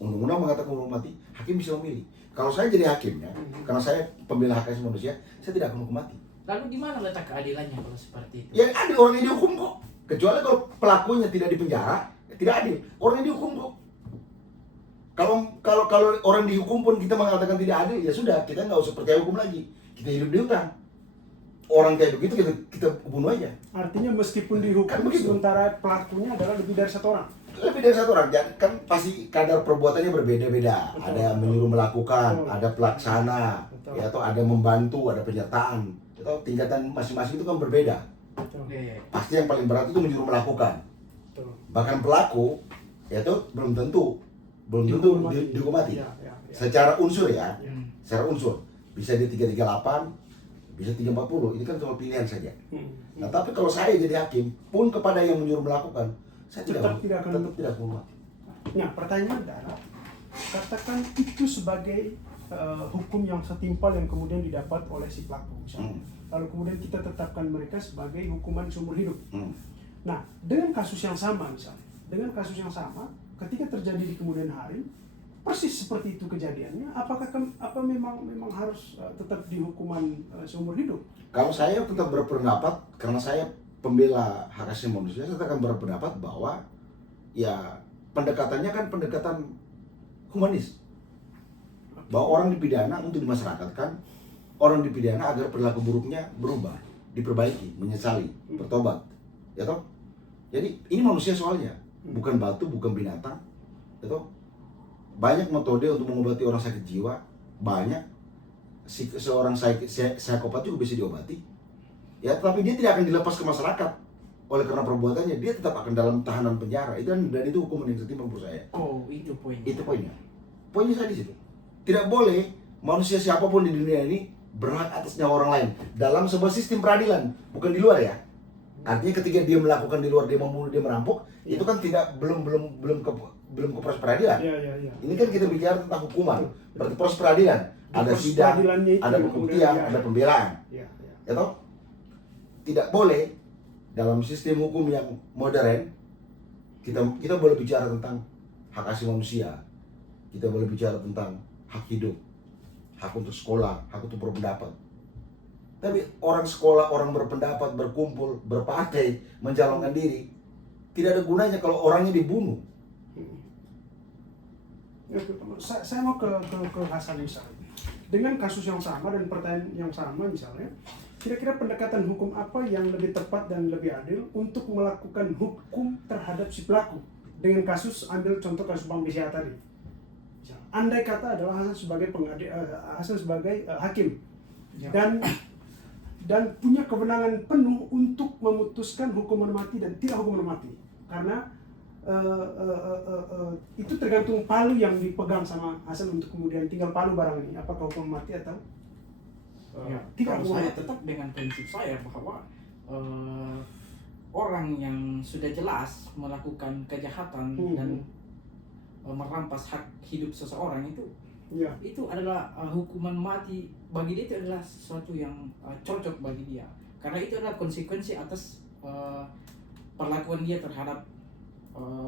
Undang-undang mengatakan hukum mati, hakim bisa memilih. Kalau saya jadi hakimnya, karena saya pembela hak asasi manusia, saya tidak akan hukum mati. Lalu di mana letak keadilannya kalau seperti itu? Ya ada orang yang dihukum kok. Kecuali kalau pelakunya tidak dipenjara, tidak adil. Orang yang dihukum kok. Kalau orang dihukum pun kita mengatakan tidak adil, ya sudah, kita nggak usah percaya hukum lagi. Kita hidup di hutan. Orang kayak begitu kita bunuh aja. Artinya meskipun dihukum, Kan begitu. sementara pelakunya adalah lebih dari satu orang. Lebih dari satu orang, jadi kan pasti kadar perbuatannya berbeda-beda. Betul, Ada betul. menyuruh melakukan, Betul. ada pelaksana, Betul. ya, atau ada membantu, ada penyertaan. Atau tingkatan masing-masing itu kan berbeda. Betul. Iya. Pasti yang paling berat itu menyuruh melakukan. Betul. Bahkan pelaku, ya itu belum tentu dihukum mati. Ya, ya, ya. Secara unsur ya, Hmm. secara unsur bisa di 338, bisa 340, ini kan cuma pilihan saja. Nah, tapi kalau saya jadi hakim pun kepada yang menyuruh melakukan, saya Tetap tidak akan tidak hukum mati. Nah, pertanyaan adalah, katakan itu sebagai hukum yang setimpal yang kemudian didapat oleh si pelaku, misalnya. Lalu kemudian kita tetapkan mereka sebagai hukuman seumur hidup. Nah, dengan kasus yang sama misalnya, ketika terjadi di kemudian hari, persis seperti itu kejadiannya, apakah memang harus tetap dihukuman seumur hidup? Kalau saya tetap berpendapat, karena saya pembela hak asasi manusia, saya akan berpendapat bahwa ya pendekatannya kan pendekatan humanis. Bahwa orang dipidana untuk dimasyarakatkan, orang dipidana agar perilaku buruknya berubah, diperbaiki, menyesali, bertobat. Ya toh? Jadi ini manusia soalnya, bukan batu, bukan binatang. Ya toh? Banyak metode untuk mengobati orang sakit jiwa, banyak. Seorang psikopat juga bisa diobati. Ya, tapi dia tidak akan dilepas ke masyarakat. Oleh karena perbuatannya, dia tetap akan dalam tahanan penjara. Dan itu hukuman yang setimpal menurut saya. Oh, itu poinnya. Itu poinnya. Poinnya saya di situ. Tidak boleh manusia siapapun di dunia ini berhak atas nyawa orang lain dalam sebuah sistem peradilan, bukan di luar ya. Artinya ketika dia melakukan di luar, dia membunuh, dia merampok, itu kan belum ke proses peradilan. Ya. Ini kan kita bicara tentang hukuman. Berarti proses peradilan, ada Proses sidang, peradilannya itu ada yang pembuktian, kemudian, ada pembelaan. Ya. Ya toh? Tidak boleh dalam sistem hukum yang modern kita boleh bicara tentang hak asasi manusia. Kita boleh bicara tentang hak hidup, hak untuk sekolah, hak untuk berpendapat. Tapi orang sekolah, orang berpendapat, berkumpul, berpartai, mencalonkan diri, tidak ada gunanya kalau orangnya dibunuh. Saya mau ke Hasan misalnya. Dengan kasus yang sama dan pertanyaan yang sama misalnya, kira-kira pendekatan hukum apa yang lebih tepat dan lebih adil untuk melakukan hukum terhadap si pelaku? Dengan kasus, ambil contoh kasus Bang BCA tadi. Andai kata adalah Hasan sebagai hakim Ya. dan punya kewenangan penuh untuk memutuskan hukuman mati dan tidak hukuman mati, karena itu tergantung palu yang dipegang sama Hasan untuk kemudian tinggal palu barang ini, apakah hukuman mati atau Ya, tidak kalau hukuman saya mati. tetap dengan prinsip saya bahwa orang yang sudah jelas melakukan kejahatan dan merampas hak hidup seseorang Ya. itu adalah hukuman mati bagi dia, itu adalah sesuatu yang cocok bagi dia, karena itu adalah konsekuensi atas perlakuan dia terhadap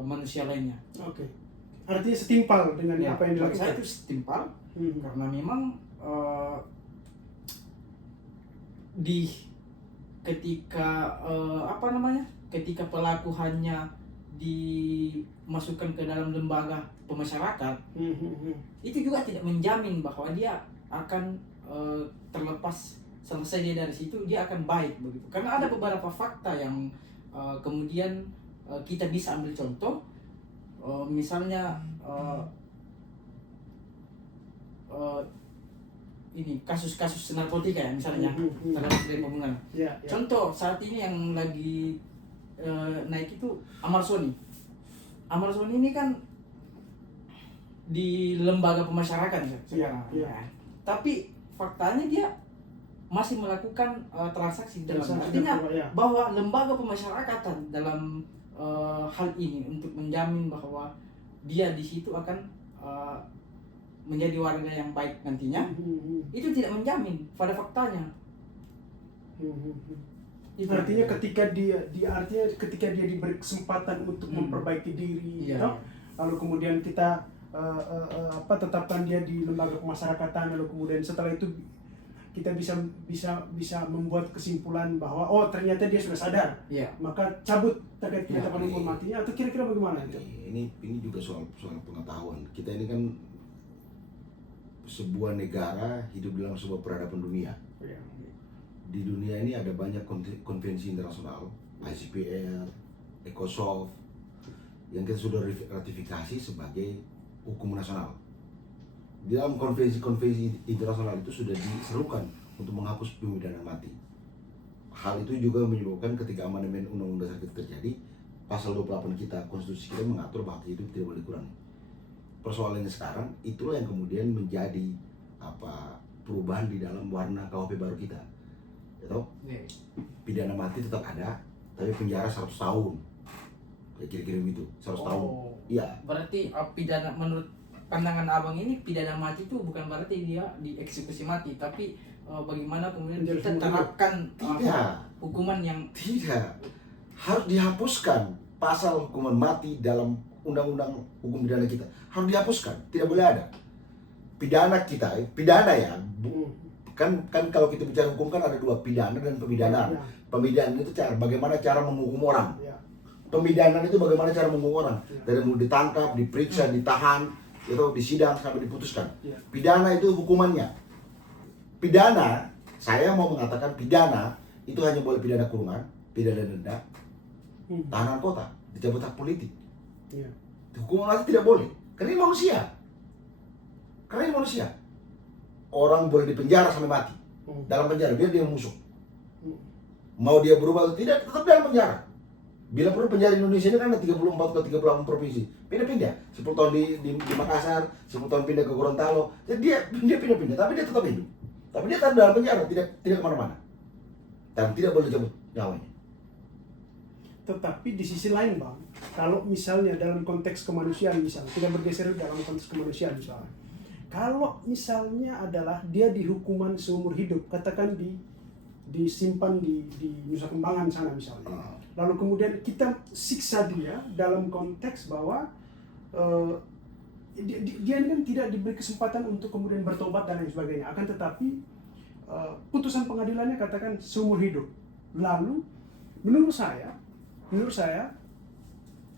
manusia lainnya. Oke. Artinya setimpal dengan Ya, apa yang bagi saya dilakukan. itu setimpal Hmm. karena memang ketika ketika pelaku hanya dimasukkan ke dalam lembaga pemasyarakatan, itu juga tidak menjamin bahwa dia akan terlepas, selesai dia dari situ dia akan baik begitu, karena ada beberapa fakta yang kemudian kita bisa ambil contoh, misalnya ini kasus-kasus narkotika ya misalnya, terhadap dari pembunuhan. Ya. Contoh saat ini yang lagi naik itu Amar Soni. Amar Soni ini kan di lembaga pemasyarakatan sekarang. Iya. Tapi faktanya dia masih melakukan transaksi dalam, artinya ya. bahwa lembaga pemasyarakatan dalam hal ini untuk menjamin bahwa dia di situ akan menjadi warga yang baik nantinya, itu tidak menjamin pada faktanya. Itu. Artinya ketika dia diberi kesempatan untuk memperbaiki diri, Iya. you know, lalu kemudian kita tetapkan dia di lembaga pemasyarakatan, lalu kemudian setelah itu kita bisa membuat kesimpulan bahwa oh ternyata dia sudah sadar, Iya. maka cabut terkait Ya, penetapan hukuman matinya, atau kira-kira bagaimana itu? Ini juga soal pengetahuan. Kita ini kan sebuah negara hidup dalam sebuah peradaban dunia. Ya. Di dunia ini ada banyak konvensi internasional, ICPR, ECOSOC, yang kita sudah ratifikasi sebagai hukum nasional. Di dalam konvensi internasional itu sudah diserukan untuk menghapus pemidana mati. Hal itu juga menyebabkan ketika amandemen Undang-Undang Dasar kita terjadi, pasal 28 kita, konstitusi kita mengatur bahwa hidup tidak boleh dikurangi. Persoalannya sekarang, itulah yang kemudian menjadi perubahan di dalam warna KUHP baru kita. Yaitu pidana mati tetap ada, tapi penjara 100 tahun. Ya kira-kira begitu, 100 tahun. Iya. Berarti pidana menurut pandangan abang ini pidana mati itu bukan berarti dia dieksekusi mati, tapi bagaimana kemudian kita terapkan hukuman yang tidak harus dihapuskan pasal hukuman mati dalam undang-undang hukum pidana kita, harus dihapuskan, tidak boleh ada. Pidana kita, pidana ya, kan kalau kita bicara hukum kan ada dua, pidana dan pemidanaan. Pemidanaan itu bagaimana cara menghukum orang. Pemidanaan itu bagaimana cara menghukum orang, dari mulai ditangkap, diperiksa, ditahan, itu disidang sampai diputuskan. Pidana itu hukumannya. Pidana, saya mau mengatakan pidana itu hanya boleh pidana kurungan, pidana denda, tahanan kota, dicabut hak politik. Hukuman mati tidak boleh, karena ini manusia. Orang boleh dipenjara sampai mati, dalam penjara biar dia musuh. Mau dia berubah atau tidak, tetap dalam penjara. Bila perlu penjara Indonesia ini kan ada 34 atau 38 provinsi, pindah-pindah. 10 tahun di Makassar, 10 tahun pindah ke Gorontalo. Jadi dia pindah-pindah, tapi dia tetap hidup. Tapi dia tetap dalam penjara, tidak kemana-mana. Dan tidak boleh cabut nyawanya. Tetapi di sisi lain Bang, kalau misalnya dalam konteks kemanusiaan misalnya, tidak bergeser dalam konteks kemanusiaan misalnya. Kalau misalnya adalah dia dihukuman seumur hidup, katakan disimpan di Nusa Kembangan sana misalnya. Lalu kemudian kita siksa dia dalam konteks bahwa dia ini kan tidak diberi kesempatan untuk kemudian bertobat dan lain sebagainya. Akan tetapi putusan pengadilannya katakan seumur hidup. Lalu menurut saya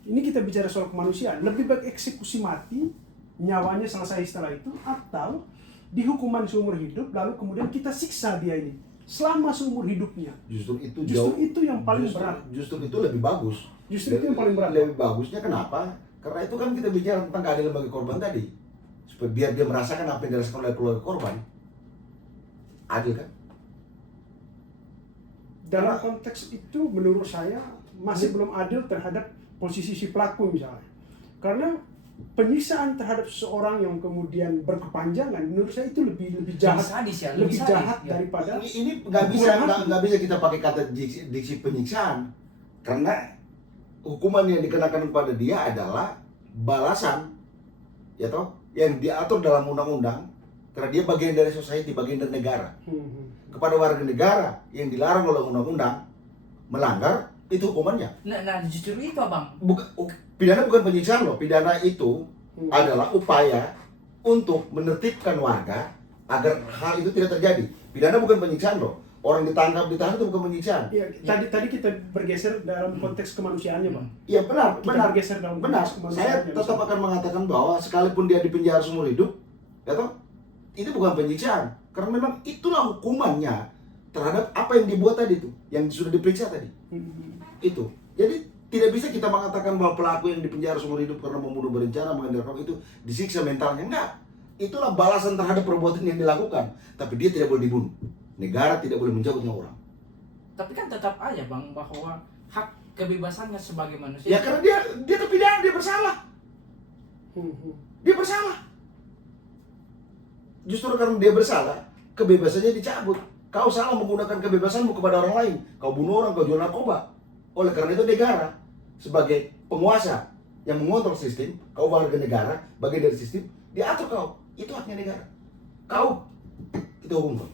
ini kita bicara soal kemanusiaan, lebih baik eksekusi mati, nyawanya selesai setelah itu, atau dihukuman seumur hidup lalu kemudian kita siksa dia ini selama seumur hidupnya. Justru itu yang paling berat. Justru itu lebih bagus. Justru itu yang paling berat. Lebih bagusnya kenapa? Karena itu kan kita bicara tentang keadilan bagi korban tadi. Supaya biar dia merasakan apa yang dirasakan oleh keluarga korban. Adil kan? Dalam konteks itu menurut saya masih belum adil terhadap posisi si pelaku misalnya. Karena penyiksaan terhadap seseorang yang kemudian berkepanjangan menurut saya itu lebih jahat, lebih jahat daripada ini nggak bisa kita pakai kata diksi penyiksaan, karena hukuman yang dikenakan kepada dia adalah balasan, ya toh, yang diatur dalam undang-undang, karena dia bagian dari society, bagian dari negara. Kepada warga negara yang dilarang oleh undang-undang melanggar, itu hukumannya. Nah justru itu Abang. Pidana bukan penyiksaan loh, pidana itu adalah upaya untuk menertibkan warga agar hal itu tidak terjadi. Pidana bukan penyiksaan loh, orang ditangkap, ditahan itu bukan penyiksaan. Iya, tadi kita bergeser dalam konteks kemanusiaannya Bang. Iya benar. Bergeser dalam konteks kemanusiaannya. Saya tetap akan mengatakan bahwa sekalipun dia dipenjara seumur hidup, ya toh, itu bukan penyiksaan, karena memang itulah hukumannya terhadap apa yang dibuat tadi itu, yang sudah diperiksa tadi. Itu. Jadi tidak bisa kita mengatakan bahwa pelaku yang dipenjara seumur hidup karena membunuh berencana, mengendalikan itu disiksa mentalnya. Enggak. Itulah balasan terhadap perbuatan yang dilakukan. Tapi dia tidak boleh dibunuh. Negara tidak boleh mencabut nyawa orang. Tapi kan tetap aja Bang bahwa hak kebebasannya sebagai manusia. Ya karena dia terpidana, dia bersalah. Dia bersalah. Justru karena dia bersalah, kebebasannya dicabut. Kau salah menggunakan kebebasanmu kepada orang lain. Kau bunuh orang, kau jual narkoba. Oleh karena itu negara sebagai penguasa yang mengontrol sistem, kau warga negara, bagian dari sistem, diatur kau. Itu haknya negara. Kau, itu hukum kau.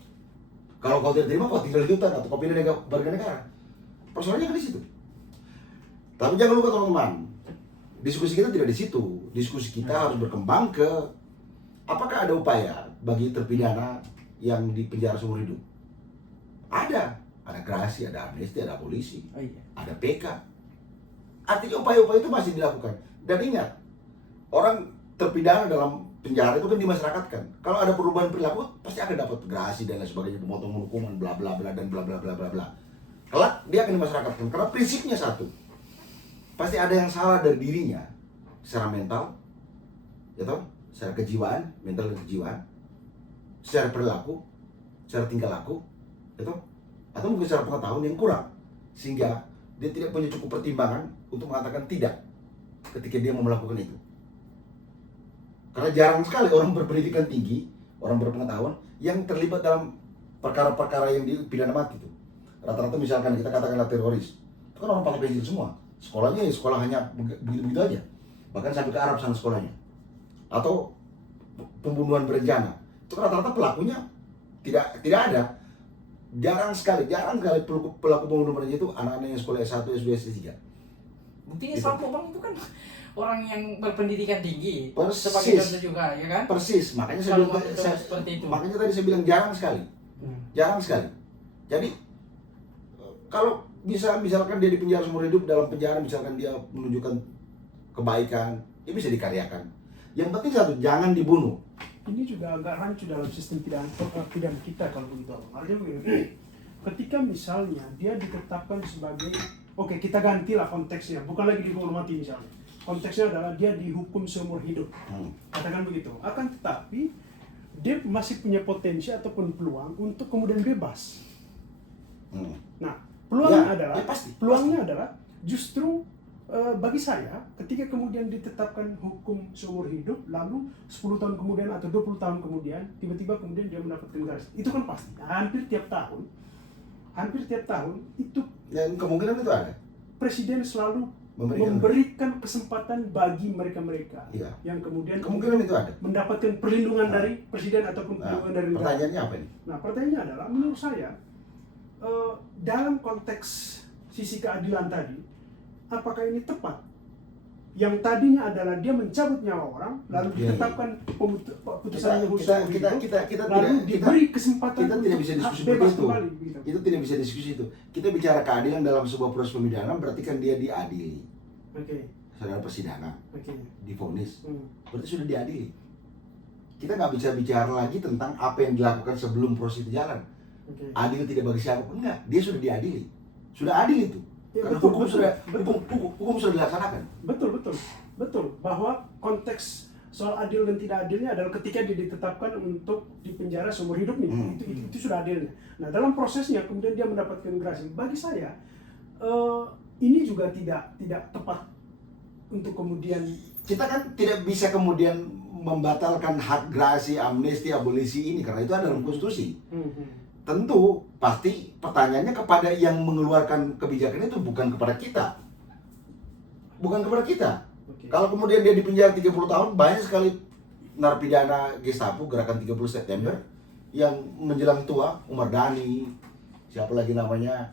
Kalau kau tidak terima, kau tinggal di hutan atau kau pindah warga negara. Persoalannya kan di situ. Tapi jangan lupa teman-teman, diskusi kita tidak di situ. Diskusi kita harus berkembang ke apakah ada upaya bagi terpidana yang di penjara seumur hidup? Ada gerasi, ada amnesti, ada polisi, Oh iya. ada PK. Artinya upaya-upaya itu masih dilakukan. Dan ingat, orang terpidana dalam penjara itu kan dimasyarakatkan. Kalau ada perubahan perilaku, pasti akan dapat gerasi dan lain sebagainya, pemotongan hukuman, bla bla bla dan bla bla bla bla bla. Kelak dia akan dimasyarakatkan karena prinsipnya satu. Pasti ada yang salah dari dirinya secara mental, ya toh, secara kejiwaan, mental dan kejiwaan, secara perilaku, secara tingkah laku, ya toh, atau mungkin secara pengetahuan yang kurang, sehingga dia tidak punya cukup pertimbangan untuk mengatakan tidak ketika dia mau melakukan itu. Karena jarang sekali orang berpendidikan tinggi, orang berpengetahuan yang terlibat dalam perkara-perkara yang dipidana mati itu. Rata-rata misalkan kita katakanlah teroris, itu kan orang pakai pensil semua. Sekolahnya ya sekolah hanya begitu-begitu aja. Bahkan sampai ke Arab sana sekolahnya. Atau pembunuhan berencana. Itu kan rata-rata pelakunya tidak ada. Jarang sekali pelaku pembunuhan berencana itu anak-anak yang sekolah S1, S2, S3. Buktinya Gitu. Sampo Bang itu kan orang yang berpendidikan tinggi. Persis. Sebagai contoh juga, ya kan? Persis, makanya Kalau seperti itu. makanya tadi saya bilang jarang sekali. Jarang sekali. Jadi kalau misalkan dia di penjara seumur hidup, dalam penjara misalkan dia menunjukkan kebaikan, ya bisa dikaryakan. Yang penting satu, jangan dibunuh. Ini juga agak rancu dalam sistem pidana kita kalau begitu. Artinya begini, ketika misalnya dia ditetapkan sebagai, oke, kita gantilah konteksnya, bukan lagi dihukum mati misalnya. Konteksnya adalah dia dihukum seumur hidup, katakan begitu. Akan tetapi dia masih punya potensi ataupun peluang untuk kemudian bebas. Nah, peluangnya adalah justru bagi saya ketika kemudian ditetapkan hukum seumur hidup, lalu 10 tahun kemudian atau 20 tahun kemudian tiba-tiba kemudian dia mendapatkan gerasi. Itu kan pasti hampir tiap tahun itu, Dan kemungkinan itu ada. presiden selalu memberikan kesempatan bagi mereka-mereka Iya. yang kemudian Kemungkinan itu ada. mendapatkan perlindungan dari presiden ataupun perlindungan dari negara. Pertanyaannya apa ini? Nah, pertanyaannya adalah menurut saya dalam konteks sisi keadilan tadi, apakah ini tepat? Yang tadinya adalah dia mencabut nyawa orang, lalu ditetapkan putusan yang khusus lalu diberi kesempatan kita tidak bisa untuk diskusi bebas begitu. kembali. Gitu. Itu tidak bisa diskusi itu. Kita bicara keadilan dalam sebuah proses pemidanaan, berarti kan dia diadili. Oke. Saudara persidangan, Oke. divonis, Hmm. berarti sudah diadili. Kita nggak bisa bicara lagi tentang apa yang dilakukan sebelum proses itu jalan. Oke. Adil tidak bagi siapapun, enggak. Dia sudah diadili. Sudah adil itu. Ya, Karena betul, hukum betul, sudah betul. hukum sudah dilaksanakan. Betul. Bahwa konteks soal adil dan tidak adilnya adalah ketika dia ditetapkan untuk dipenjara seumur hidup nih, itu sudah adilnya. Nah, dalam prosesnya kemudian dia mendapatkan gerasi. Bagi saya ini juga tidak tepat untuk kemudian Kita kan tidak bisa kemudian membatalkan hak gerasi, amnesti, abolisi ini karena itu ada dalam konstitusi. Tentu pasti pertanyaannya kepada yang mengeluarkan kebijakan itu, bukan kepada kita. Bukan kepada kita. Oke. Kalau kemudian dia dipenjara 30 tahun, banyak sekali narapidana Gestapo gerakan 30 September yang menjelang tua, Umar Dhani, siapa lagi namanya,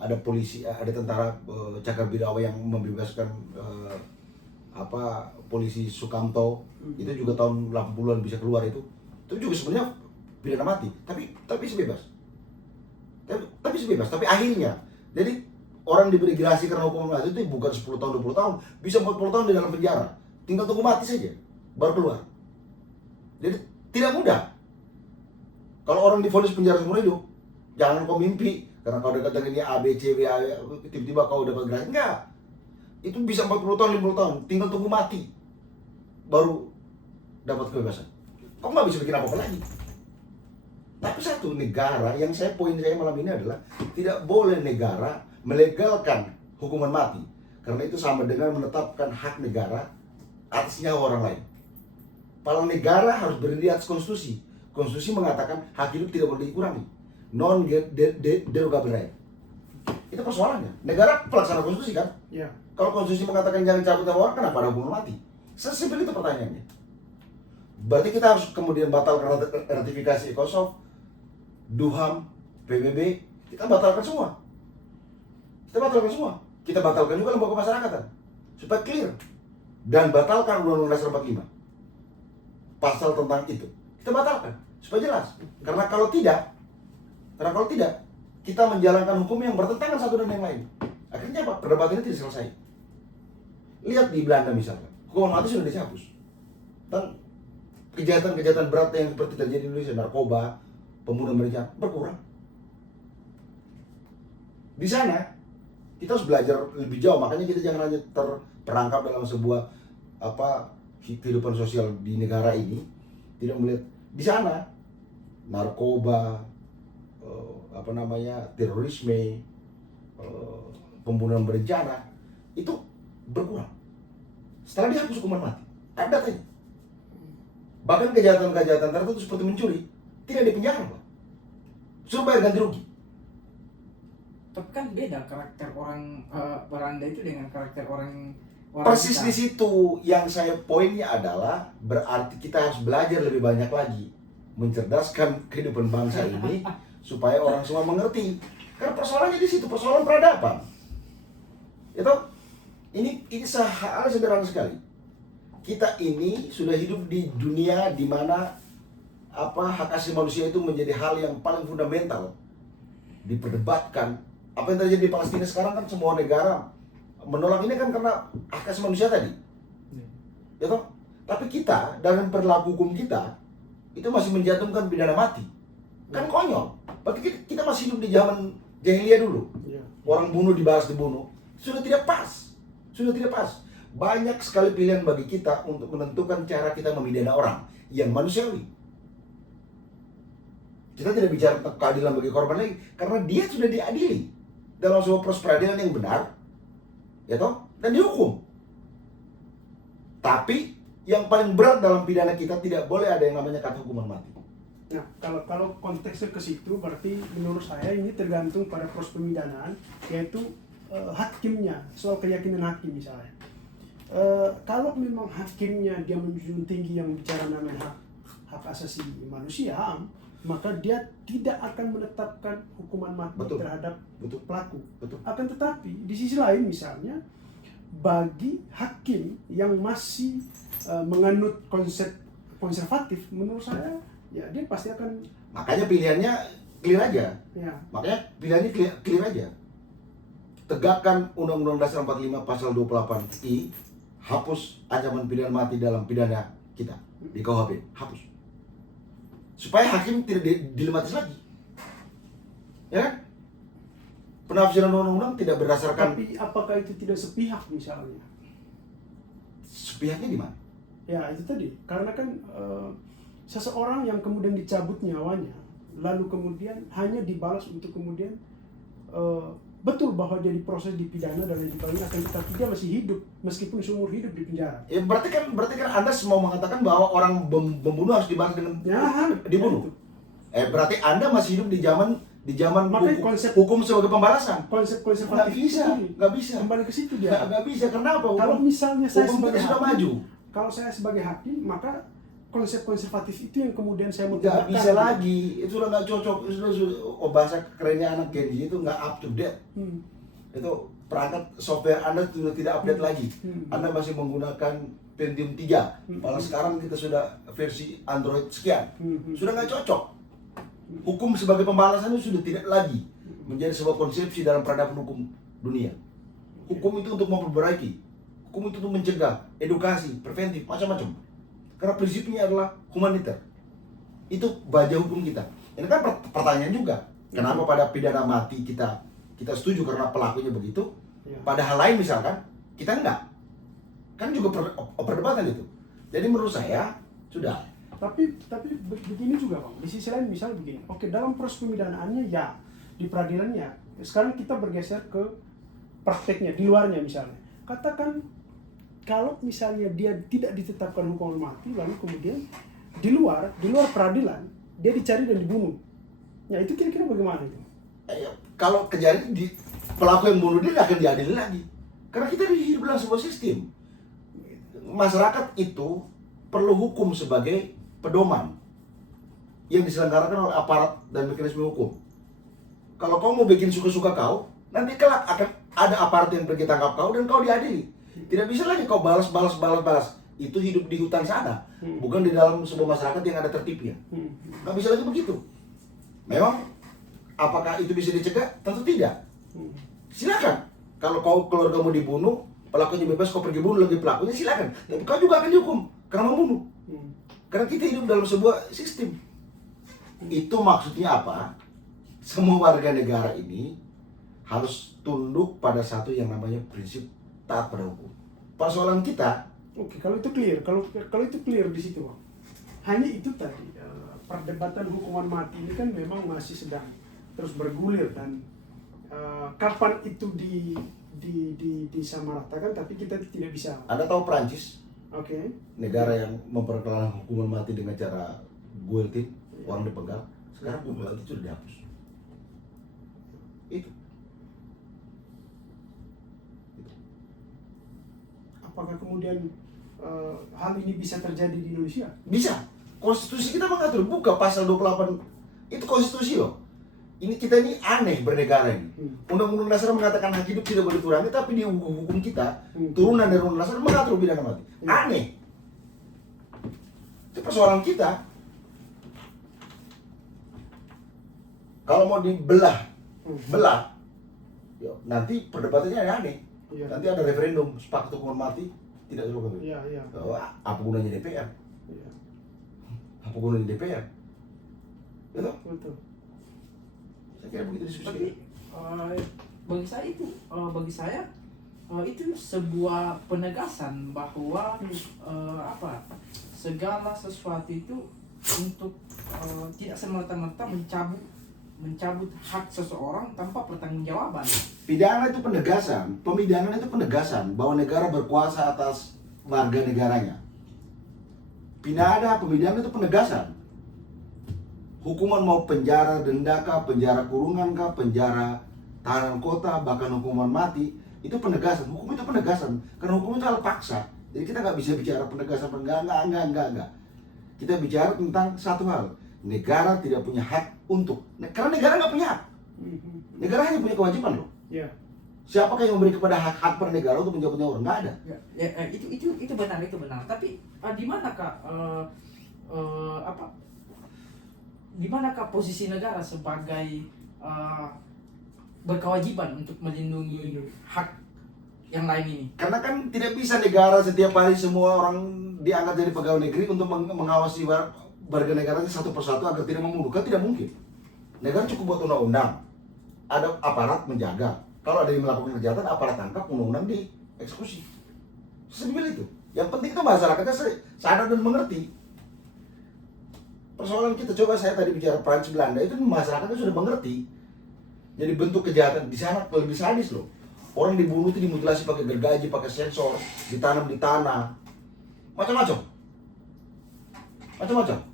ada polisi, ada tentara Cakar Birawa yang membebaskan polisi Sukamto, itu juga tahun 80-an bisa keluar itu juga sebenarnya pidana mati, tapi sebebas. Tapi akhirnya, jadi orang diberi gerasi karena hukuman mati itu bukan 10 tahun, 20 tahun, bisa 40 tahun di dalam penjara, tinggal tunggu mati saja, baru keluar. Jadi tidak mudah. Kalau orang divonis penjara seumur hidup, jangan kau mimpi, karena kau dekat dengan ini A, B, C, B, A, tiba-tiba kau dapat gerasi, enggak. Itu bisa 40 tahun, 50 tahun, tinggal tunggu mati, baru dapat kebebasan. Kau nggak bisa bikin apa-apa lagi. Tapi satu negara, poin saya malam ini adalah tidak boleh negara melegalkan hukuman mati, karena itu sama dengan menetapkan hak negara atas nyawa orang lain. Padahal negara harus berdiri di atas konstitusi. Konstitusi mengatakan hak hidup tidak boleh dikurangi, non derogable right. Itu persoalannya. Negara pelaksana konstitusi kan? ya. Kalau konstitusi mengatakan jangan cabut nyawa orang, kenapa ada hukuman mati? Sesimpel itu pertanyaannya. Berarti kita harus kemudian batalkan ratifikasi ECOSOC, DUHAM, PBB, kita batalkan semua. Kita batalkan juga lembaga pemasyarakatan supaya clear. Dan batalkan Undang-Undang Dasar 45. Pasal tentang itu kita batalkan. Supaya jelas. Karena kalau tidak, kita menjalankan hukum yang bertentangan satu dengan yang lain. Akhirnya apa? Perdebatan ini tidak selesai. Lihat di Belanda misalnya, hukuman mati sudah dihapus. Dan kejahatan-kejahatan berat yang seperti terjadi di Indonesia, narkoba, pembunuhan berencana, berkurang. Di sana, kita harus belajar lebih jauh. Makanya kita jangan hanya terperangkap dalam sebuah kehidupan sosial di negara ini. Tidak melihat di sana narkoba, terorisme, pembunuhan berencana itu berkurang setelah dihapus hukuman mati. Ada datanya. Bahkan kejahatan-kejahatan tertentu seperti mencuri tidak dipenjara, Pak. Suruh bayar ganti rugi. Tapi kan beda karakter orang Belanda itu dengan karakter orang Persis kita. di situ yang saya poinnya adalah berarti kita harus belajar lebih banyak lagi mencerdaskan kehidupan bangsa ini supaya orang semua mengerti. Karena persoalannya di situ, persoalan peradaban. Itu ini hal sederhana sekali. Kita ini sudah hidup di dunia di mana hak asasi manusia itu menjadi hal yang paling fundamental diperdebatkan. Apa yang terjadi di Palestina sekarang kan semua negara menolak ini kan karena hak asasi manusia tadi. Ya toh? Tapi kita dalam perilaku hukum kita itu masih menjatuhkan pidana mati. Kan konyol. Berarti kita masih hidup di zaman jahiliyah dulu. Orang bunuh dibalas dibunuh. Sudah tidak pas. Banyak sekali pilihan bagi kita untuk menentukan cara kita memidana orang yang manusiawi. Kita tidak bicara tentang keadilan bagi korban lagi, karena dia sudah diadili dalam sebuah proses peradilan yang benar, ya toh, dan dihukum. Tapi yang paling berat dalam pidana kita tidak boleh ada yang namanya kata hukuman mati. Nah, kalau konteksnya ke situ, berarti menurut saya ini tergantung pada proses pemidanaan, yaitu hakimnya, soal keyakinan hakim misalnya. Kalau memang hakimnya dia menjunjung tinggi yang bicara namanya hak asasi manusia, HAM, maka dia tidak akan menetapkan hukuman mati terhadap pelaku. Akan tetapi di sisi lain misalnya, bagi hakim yang masih menganut konsep konservatif, menurut saya ya dia pasti akan, makanya pilihannya clear aja. ya. Makanya pilihannya clear aja. Tegakkan Undang-Undang Dasar 45 Pasal 28I, hapus ancaman pidana mati dalam pidana kita di KUHP, hapus. Supaya hakim tidak dilematis lagi. Ya kan? Penafsiran undang-undang tidak berdasarkan. Tapi apakah itu tidak sepihak misalnya? Sepihaknya di mana? Ya itu tadi, karena kan seseorang yang kemudian dicabut nyawanya, lalu kemudian hanya dibalas untuk kemudian betul bahwa dia diproses dipidana dan lain sebagainya, akan tetapi dia masih hidup meskipun seumur hidup di penjara. Ya berarti kan Anda mau mengatakan bahwa orang membunuh harus dibalas dengan dibunuh. Ya, Berarti Anda masih hidup di zaman konsep hukum sebagai pembalasan. Konsep konservatif nggak bisa. kembali ke situ dia. Nggak bisa. Kenapa? Kalau misalnya saya hukum sebagai kita sudah hakim, maju. kalau saya sebagai hakim, maka konsep konservatif itu yang kemudian saya mau Nggak bisa lagi, itu sudah nggak cocok. Bahasa kerennya anak Gen Z itu nggak up to date. Itu perangkat software Anda sudah tidak update lagi. Anda masih menggunakan Pentium 3, malah sekarang kita sudah versi Android sekian. Sudah nggak cocok. Hukum sebagai pembalasan itu sudah tidak lagi menjadi sebuah konsepsi dalam peradaban hukum dunia. Hukum itu untuk memperbaiki, hukum itu untuk mencegah, edukasi, preventif, macam-macam. Karena prinsipnya adalah humaniter. Itu baja hukum kita. Ini kan pertanyaan juga. Kenapa pada pidana mati kita setuju karena pelakunya begitu, pada hal lain misalkan kita enggak? Kan juga perdebatan itu. Jadi menurut saya sudah. Tapi begini juga Bang, di sisi lain misal begini, oke dalam proses pemidanaannya ya, di peradilannya, sekarang kita bergeser ke prakteknya, di luarnya misalnya. Katakan kalau misalnya dia tidak ditetapkan hukuman mati, lalu kemudian di luar peradilan, dia dicari dan dibunuh. Ya itu kira-kira bagaimana itu? Kalau kejadian pelaku yang bunuh dia akan diadili lagi. Karena kita hidup dalam sebuah sistem. Masyarakat itu perlu hukum sebagai pedoman yang diselenggarakan oleh aparat dan mekanisme hukum. Kalau kau mau bikin suka-suka kau, nanti kelak akan ada aparat yang pergi tangkap kau dan kau diadili. Tidak bisa lagi kau balas. itu hidup di hutan sana, bukan di dalam sebuah masyarakat yang ada tertibnya. Nggak bisa lagi begitu. Memang apakah itu bisa dicegah? Tentu tidak. Silakan. Kalau kau keluargamu dibunuh, pelakunya bebas, kau pergi bunuh lagi pelakunya, silakan. Tapi kau juga akan dihukum karena membunuh. Karena kita hidup dalam sebuah sistem. Itu maksudnya apa? Semua warga negara ini harus tunduk pada satu yang namanya prinsip taat pada hukum. Persoalan kita, Oke, kalau itu clear, kalau itu clear di situ, Bang. Hanya itu tadi perdebatan hukuman mati ini kan memang masih sedang terus bergulir dan kapan itu disamaratakan, tapi kita tidak bisa. Anda tahu Prancis, Oke. negara yang memperkenalkan hukuman mati dengan cara guillotine, orang dipenggal. Sekarang hukuman mati itu sudah dihapus. Itu. Apakah kemudian hal ini bisa terjadi di Indonesia? Bisa. Konstitusi kita mengatur, buka pasal 28. Itu konstitusi loh. Ini kita ini aneh bernegara ini. Undang-undang dasar mengatakan hak hidup tidak boleh dikurangi, tapi di hukum kita turunan dari undang dasar mengatur pidana mati. Aneh. Itu persoalan kita. Kalau mau dibelah, ya, nanti perdebatannya aneh. Iya. Nanti ada referendum sepakat hukuman mati tidak dilakukan. Iya, iya. Apa gunanya DPR? Iya. Apa gunanya DPR? Betul? Betul. Saya kira begitu diskusi. Tapi bagi saya itu sebuah penegasan bahwa segala sesuatu itu untuk tidak semata-mata mencabut hak seseorang tanpa pertanggungjawaban. Pidana itu penegasan, pemidanaan itu penegasan bahwa negara berkuasa atas warga negaranya. Pemidanaan itu penegasan. Hukuman mau penjara denda kah, penjara kurungan kah, penjara tahanan kota, bahkan hukuman mati, itu penegasan. Hukum itu penegasan, karena hukum itu hal paksa. Jadi kita nggak bisa bicara penegasan, enggak. Kita bicara tentang satu hal, negara tidak punya hak untuk, karena negara nggak punya hak. Negara hanya punya kewajiban loh. Ya. Siapakah yang memberi kepada hak per negara untuk menjawab orang? Nggak ada. Itu benar. Tapi di manakah di manakah posisi negara sebagai berkewajiban untuk melindungi hak yang lain ini? Karena kan tidak bisa negara setiap hari semua orang diangkat jadi pegawai negeri untuk mengawasi warga negaranya satu persatu agar tidak membunuh. Kan tidak mungkin. Negara cukup buat undang-undang. Ada aparat menjaga. Kalau ada yang melakukan kejahatan, aparat tangkap, undang-undang dieksekusi. Sesimpel itu. Yang penting itu masyarakatnya sadar dan mengerti. Persoalan kita, coba saya tadi bicara Prancis Belanda, itu masyarakatnya sudah mengerti. Jadi bentuk kejahatan di sana lebih sadis loh. Orang dibunuh itu dimutilasi pakai gergaji, pakai sensor, ditanam di tanah, macam-macam.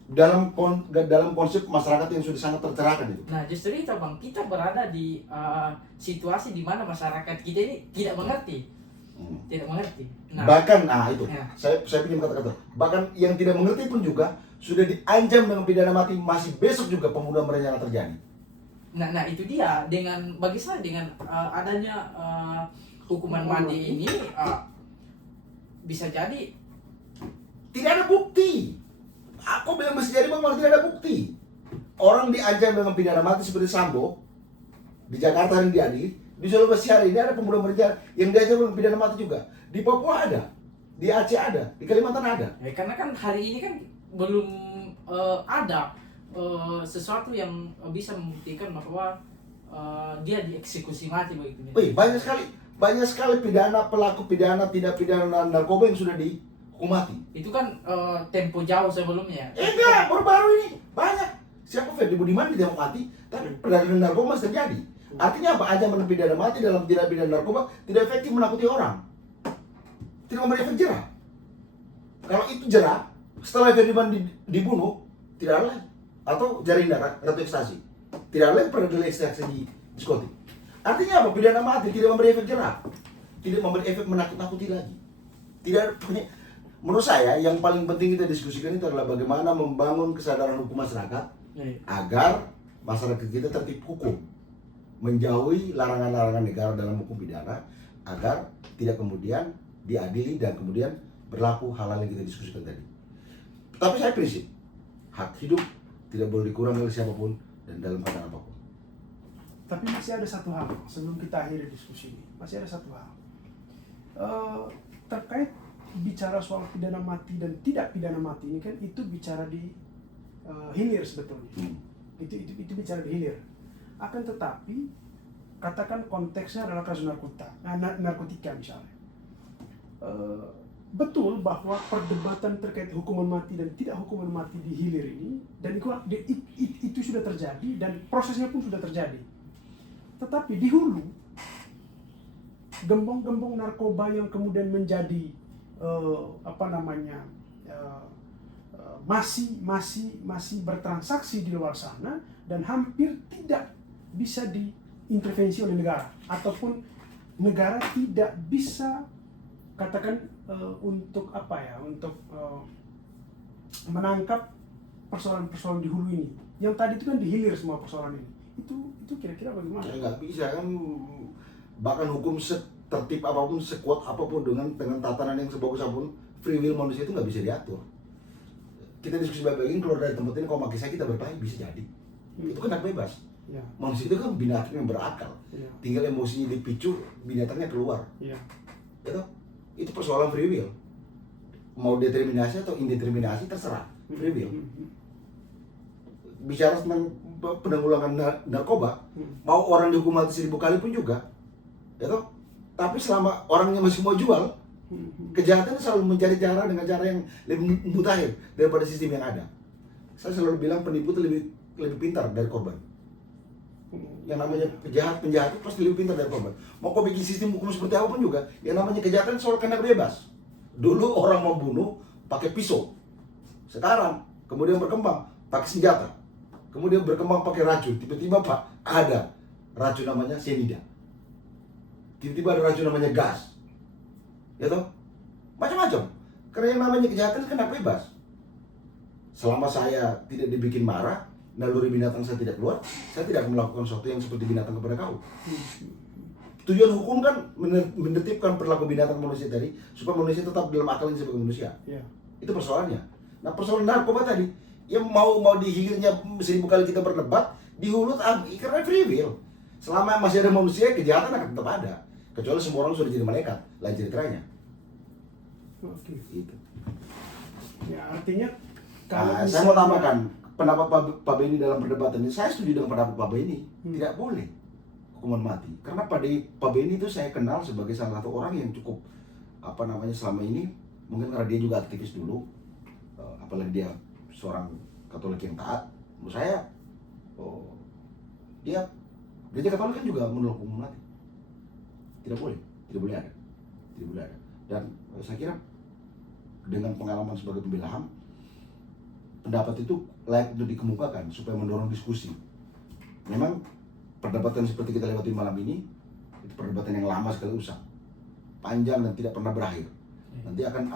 Dalam konsep masyarakat yang sudah sangat tercerahkan itu. Nah justru itu Bang, kita berada di situasi di mana masyarakat kita ini tidak mengerti. Tidak mengerti. Nah, Bahkan, itu. Ya. Saya pinjam kata-kata. Bahkan yang tidak mengerti pun juga sudah diancam dengan pidana mati, masih besok juga pembunuhan berencana terjadi. Nah itu dia, bagi saya dengan adanya hukuman mati ini bisa jadi Tidak ada bukti. Aku bilang masih jadi, malah tidak ada bukti. Orang diancam dengan pidana mati seperti Sambo di Jakarta yang diadili, di Sulawesi hari ini ada pembunuhan berencana yang diancam dengan pidana mati juga. Di Papua ada, di Aceh ada, di Kalimantan ada. ya, karena kan hari ini kan belum ada sesuatu yang bisa membuktikan bahwa dia dieksekusi mati begitu. Wih, banyak sekali pelaku pidana tidak pidana narkoba yang sudah dihukum mati. Itu kan tempo jauh sebelumnya. Enggak, baru-baru ini banyak. Siapa Freddy Budiman ditembak mati, tapi perdagangan narkoba masih terjadi. Artinya apa? Ancaman pidana mati dalam tindak pidana narkoba tidak efektif menakuti orang, tidak memberi efek jerah. Kalau itu jerah, setelah Freddy Budiman dibunuh, tidak ada lagi. Atau jaringan ratu ekstasi, tidak ada lagi perdagangan ekstasi di diskotik. Artinya apa? Pidana mati tidak memberi efek jerah, tidak memberi efek menakut-nakuti lagi. Tidak punya. Menurut saya yang paling penting kita diskusikan itu adalah bagaimana membangun kesadaran hukum masyarakat agar masyarakat kita tertib hukum, menjauhi larangan-larangan negara dalam hukum pidana, agar tidak kemudian diadili dan kemudian berlaku hal-hal yang kita diskusikan tadi. Tapi saya prinsip, hak hidup tidak boleh dikurangi oleh siapapun dan dalam keadaan apapun. Tapi masih ada satu hal sebelum kita akhiri diskusi ini. Masih ada satu hal. Terkait bicara soal pidana mati dan tidak pidana mati ini kan itu bicara di hilir sebetulnya. Itu bicara di hilir. Akan tetapi katakan konteksnya adalah kasus narkotika misalnya. Betul bahwa perdebatan terkait hukuman mati dan tidak hukuman mati di hilir ini dan itu sudah terjadi dan prosesnya pun sudah terjadi. Tetapi di hulu gembong-gembong narkoba yang kemudian menjadi masih bertransaksi di luar sana dan hampir tidak bisa diintervensi oleh negara ataupun negara tidak bisa katakan untuk menangkap persoalan-persoalan di hulu ini. Yang tadi itu kan dihilir semua persoalan ini. Itu kira-kira bagaimana? Ya nggak bisa kan, bahkan hukum setertib apapun, sekuat apapun, dengan tatanan yang sebagus apapun, free will manusia itu nggak bisa diatur. Kita diskusi baik-baik, keluar dari tempat ini, kalau pakai saya kita berkelahi bisa jadi. Itu kan hak bebas. Ya. Manusia itu kan binatang yang berakal. Ya. Tinggal emosinya dipicu, binatangnya keluar. Ya. Itu persoalan free will. Mau determinasi atau indeterminasi terserah, free will. Bicara tentang penanggulangan narkoba, mau orang dihukum mati 1000 kali pun juga, tapi selama orangnya masih mau jual, kejahatan selalu mencari cara dengan cara yang lebih mutakhir daripada sistem yang ada. Saya selalu bilang penipu itu lebih pintar dari korban. Yang namanya penjahat itu pasti lebih pintar dari korban. Mau kau bikin sistem hukum seperti apapun juga, yang namanya kejahatan soal kena bebas. Dulu orang membunuh pakai pisau, sekarang kemudian berkembang pakai senjata, kemudian berkembang pakai racun. Tiba-tiba ada racun namanya cyanida, tiba-tiba ada racun namanya gas, macam-macam. Karena yang namanya kejahatan kena bebas. Selama saya tidak dibikin marah, naluri binatang saya tidak keluar, saya tidak akan melakukan sesuatu yang seperti binatang kepada kau. Tujuan hukum kan menertibkan perilaku binatang manusia tadi, supaya manusia tetap dalam akalnya sebagai manusia. Ya. Itu persoalannya. Nah, persoalan narkoba tadi, yang mau di hilirnya 1000 kali kita berdebat, di hulu karena free will. Selama masih ada manusia, kejahatan akan tetap ada. Kecuali semua orang sudah jadi malaikat, lain ceritanya. Oke. Gitu. Ya, artinya Saya mau tambahkan pendapat Pak Benny dalam perdebatan ini. Saya setuju dengan pendapat Pak Benny. Tidak boleh hukuman mati. Karena Pak Benny itu saya kenal sebagai salah satu orang yang cukup selama ini, mungkin karena dia juga aktivis dulu, apalagi dia seorang Katolik yang taat. Menurut saya, dia gereja Katolik kan juga menolak hukuman mati. Tidak boleh ada. Dan saya kira dengan pengalaman sebagai pembela HAM, pendapat itu layak untuk dikemukakan supaya mendorong diskusi. Memang perdebatan seperti kita lewati malam ini itu perdebatan yang lama sekali, usang, panjang dan tidak pernah berakhir. Nanti akan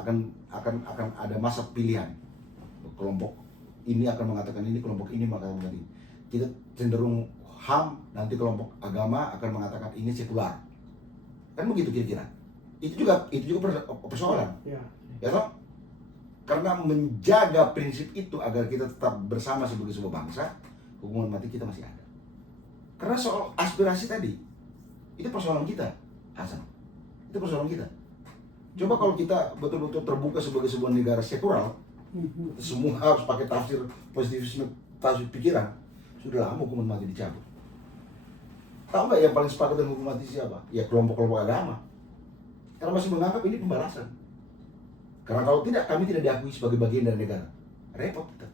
ada masa pilihan. Kelompok ini akan mengatakan ini, kelompok ini mengatakan ini. Kita cenderung HAM, nanti kelompok agama akan mengatakan ini sekular. Kan begitu kira-kira. Itu juga persoalan. Ya toh? Karena menjaga prinsip itu agar kita tetap bersama sebagai sebuah bangsa, hukuman mati kita masih ada. Karena soal aspirasi tadi, itu persoalan kita, Hasan. Itu persoalan kita. Coba kalau kita betul-betul terbuka sebagai sebuah negara sekular, semua harus pakai tafsir positivisme, tafsir pikiran, sudah lama hukuman mati dicabut. Tahu nggak yang paling sepakat dengan hukuman mati siapa? Ya kelompok-kelompok agama. Karena masih menganggap ini pembalasan. Karena kalau tidak, kami tidak diakui sebagai bagian dari negara. Repot kita.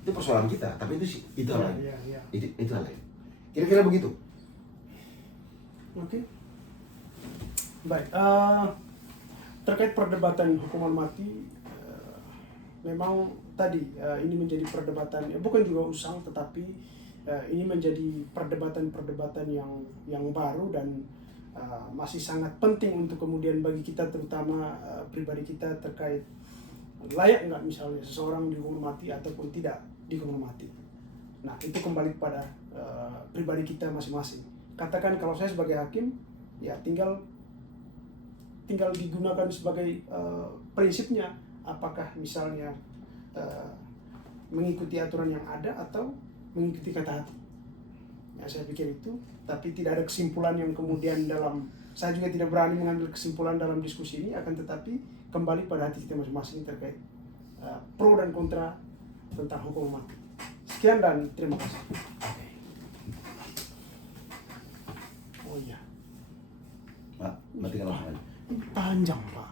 Itu persoalan kita, tapi itu hal lain. Itu hal lain. Kira-kira begitu. Oke. Baik. Terkait perdebatan hukuman mati, memang tadi ini menjadi perdebatan, bukan juga usang, tetapi ini menjadi perdebatan yang baru dan masih sangat penting untuk kemudian bagi kita, terutama pribadi kita, terkait layak nggak misalnya seseorang dihukum mati ataupun tidak dihukum mati. Nah, itu kembali kepada pribadi kita masing-masing. Katakan kalau saya sebagai hakim, ya tinggal tinggal digunakan sebagai prinsipnya, apakah misalnya mengikuti aturan yang ada atau mengikuti kata hati. Ya, saya pikir itu, tapi tidak ada kesimpulan yang kemudian saya juga tidak berani mengambil kesimpulan dalam diskusi ini, akan tetapi kembali pada hati kita masing-masing terkait pro dan kontra tentang hukuman mati. Sekian dan terima kasih. Oh iya. Pak, matikan langsung aja. Ini panjang, Pak.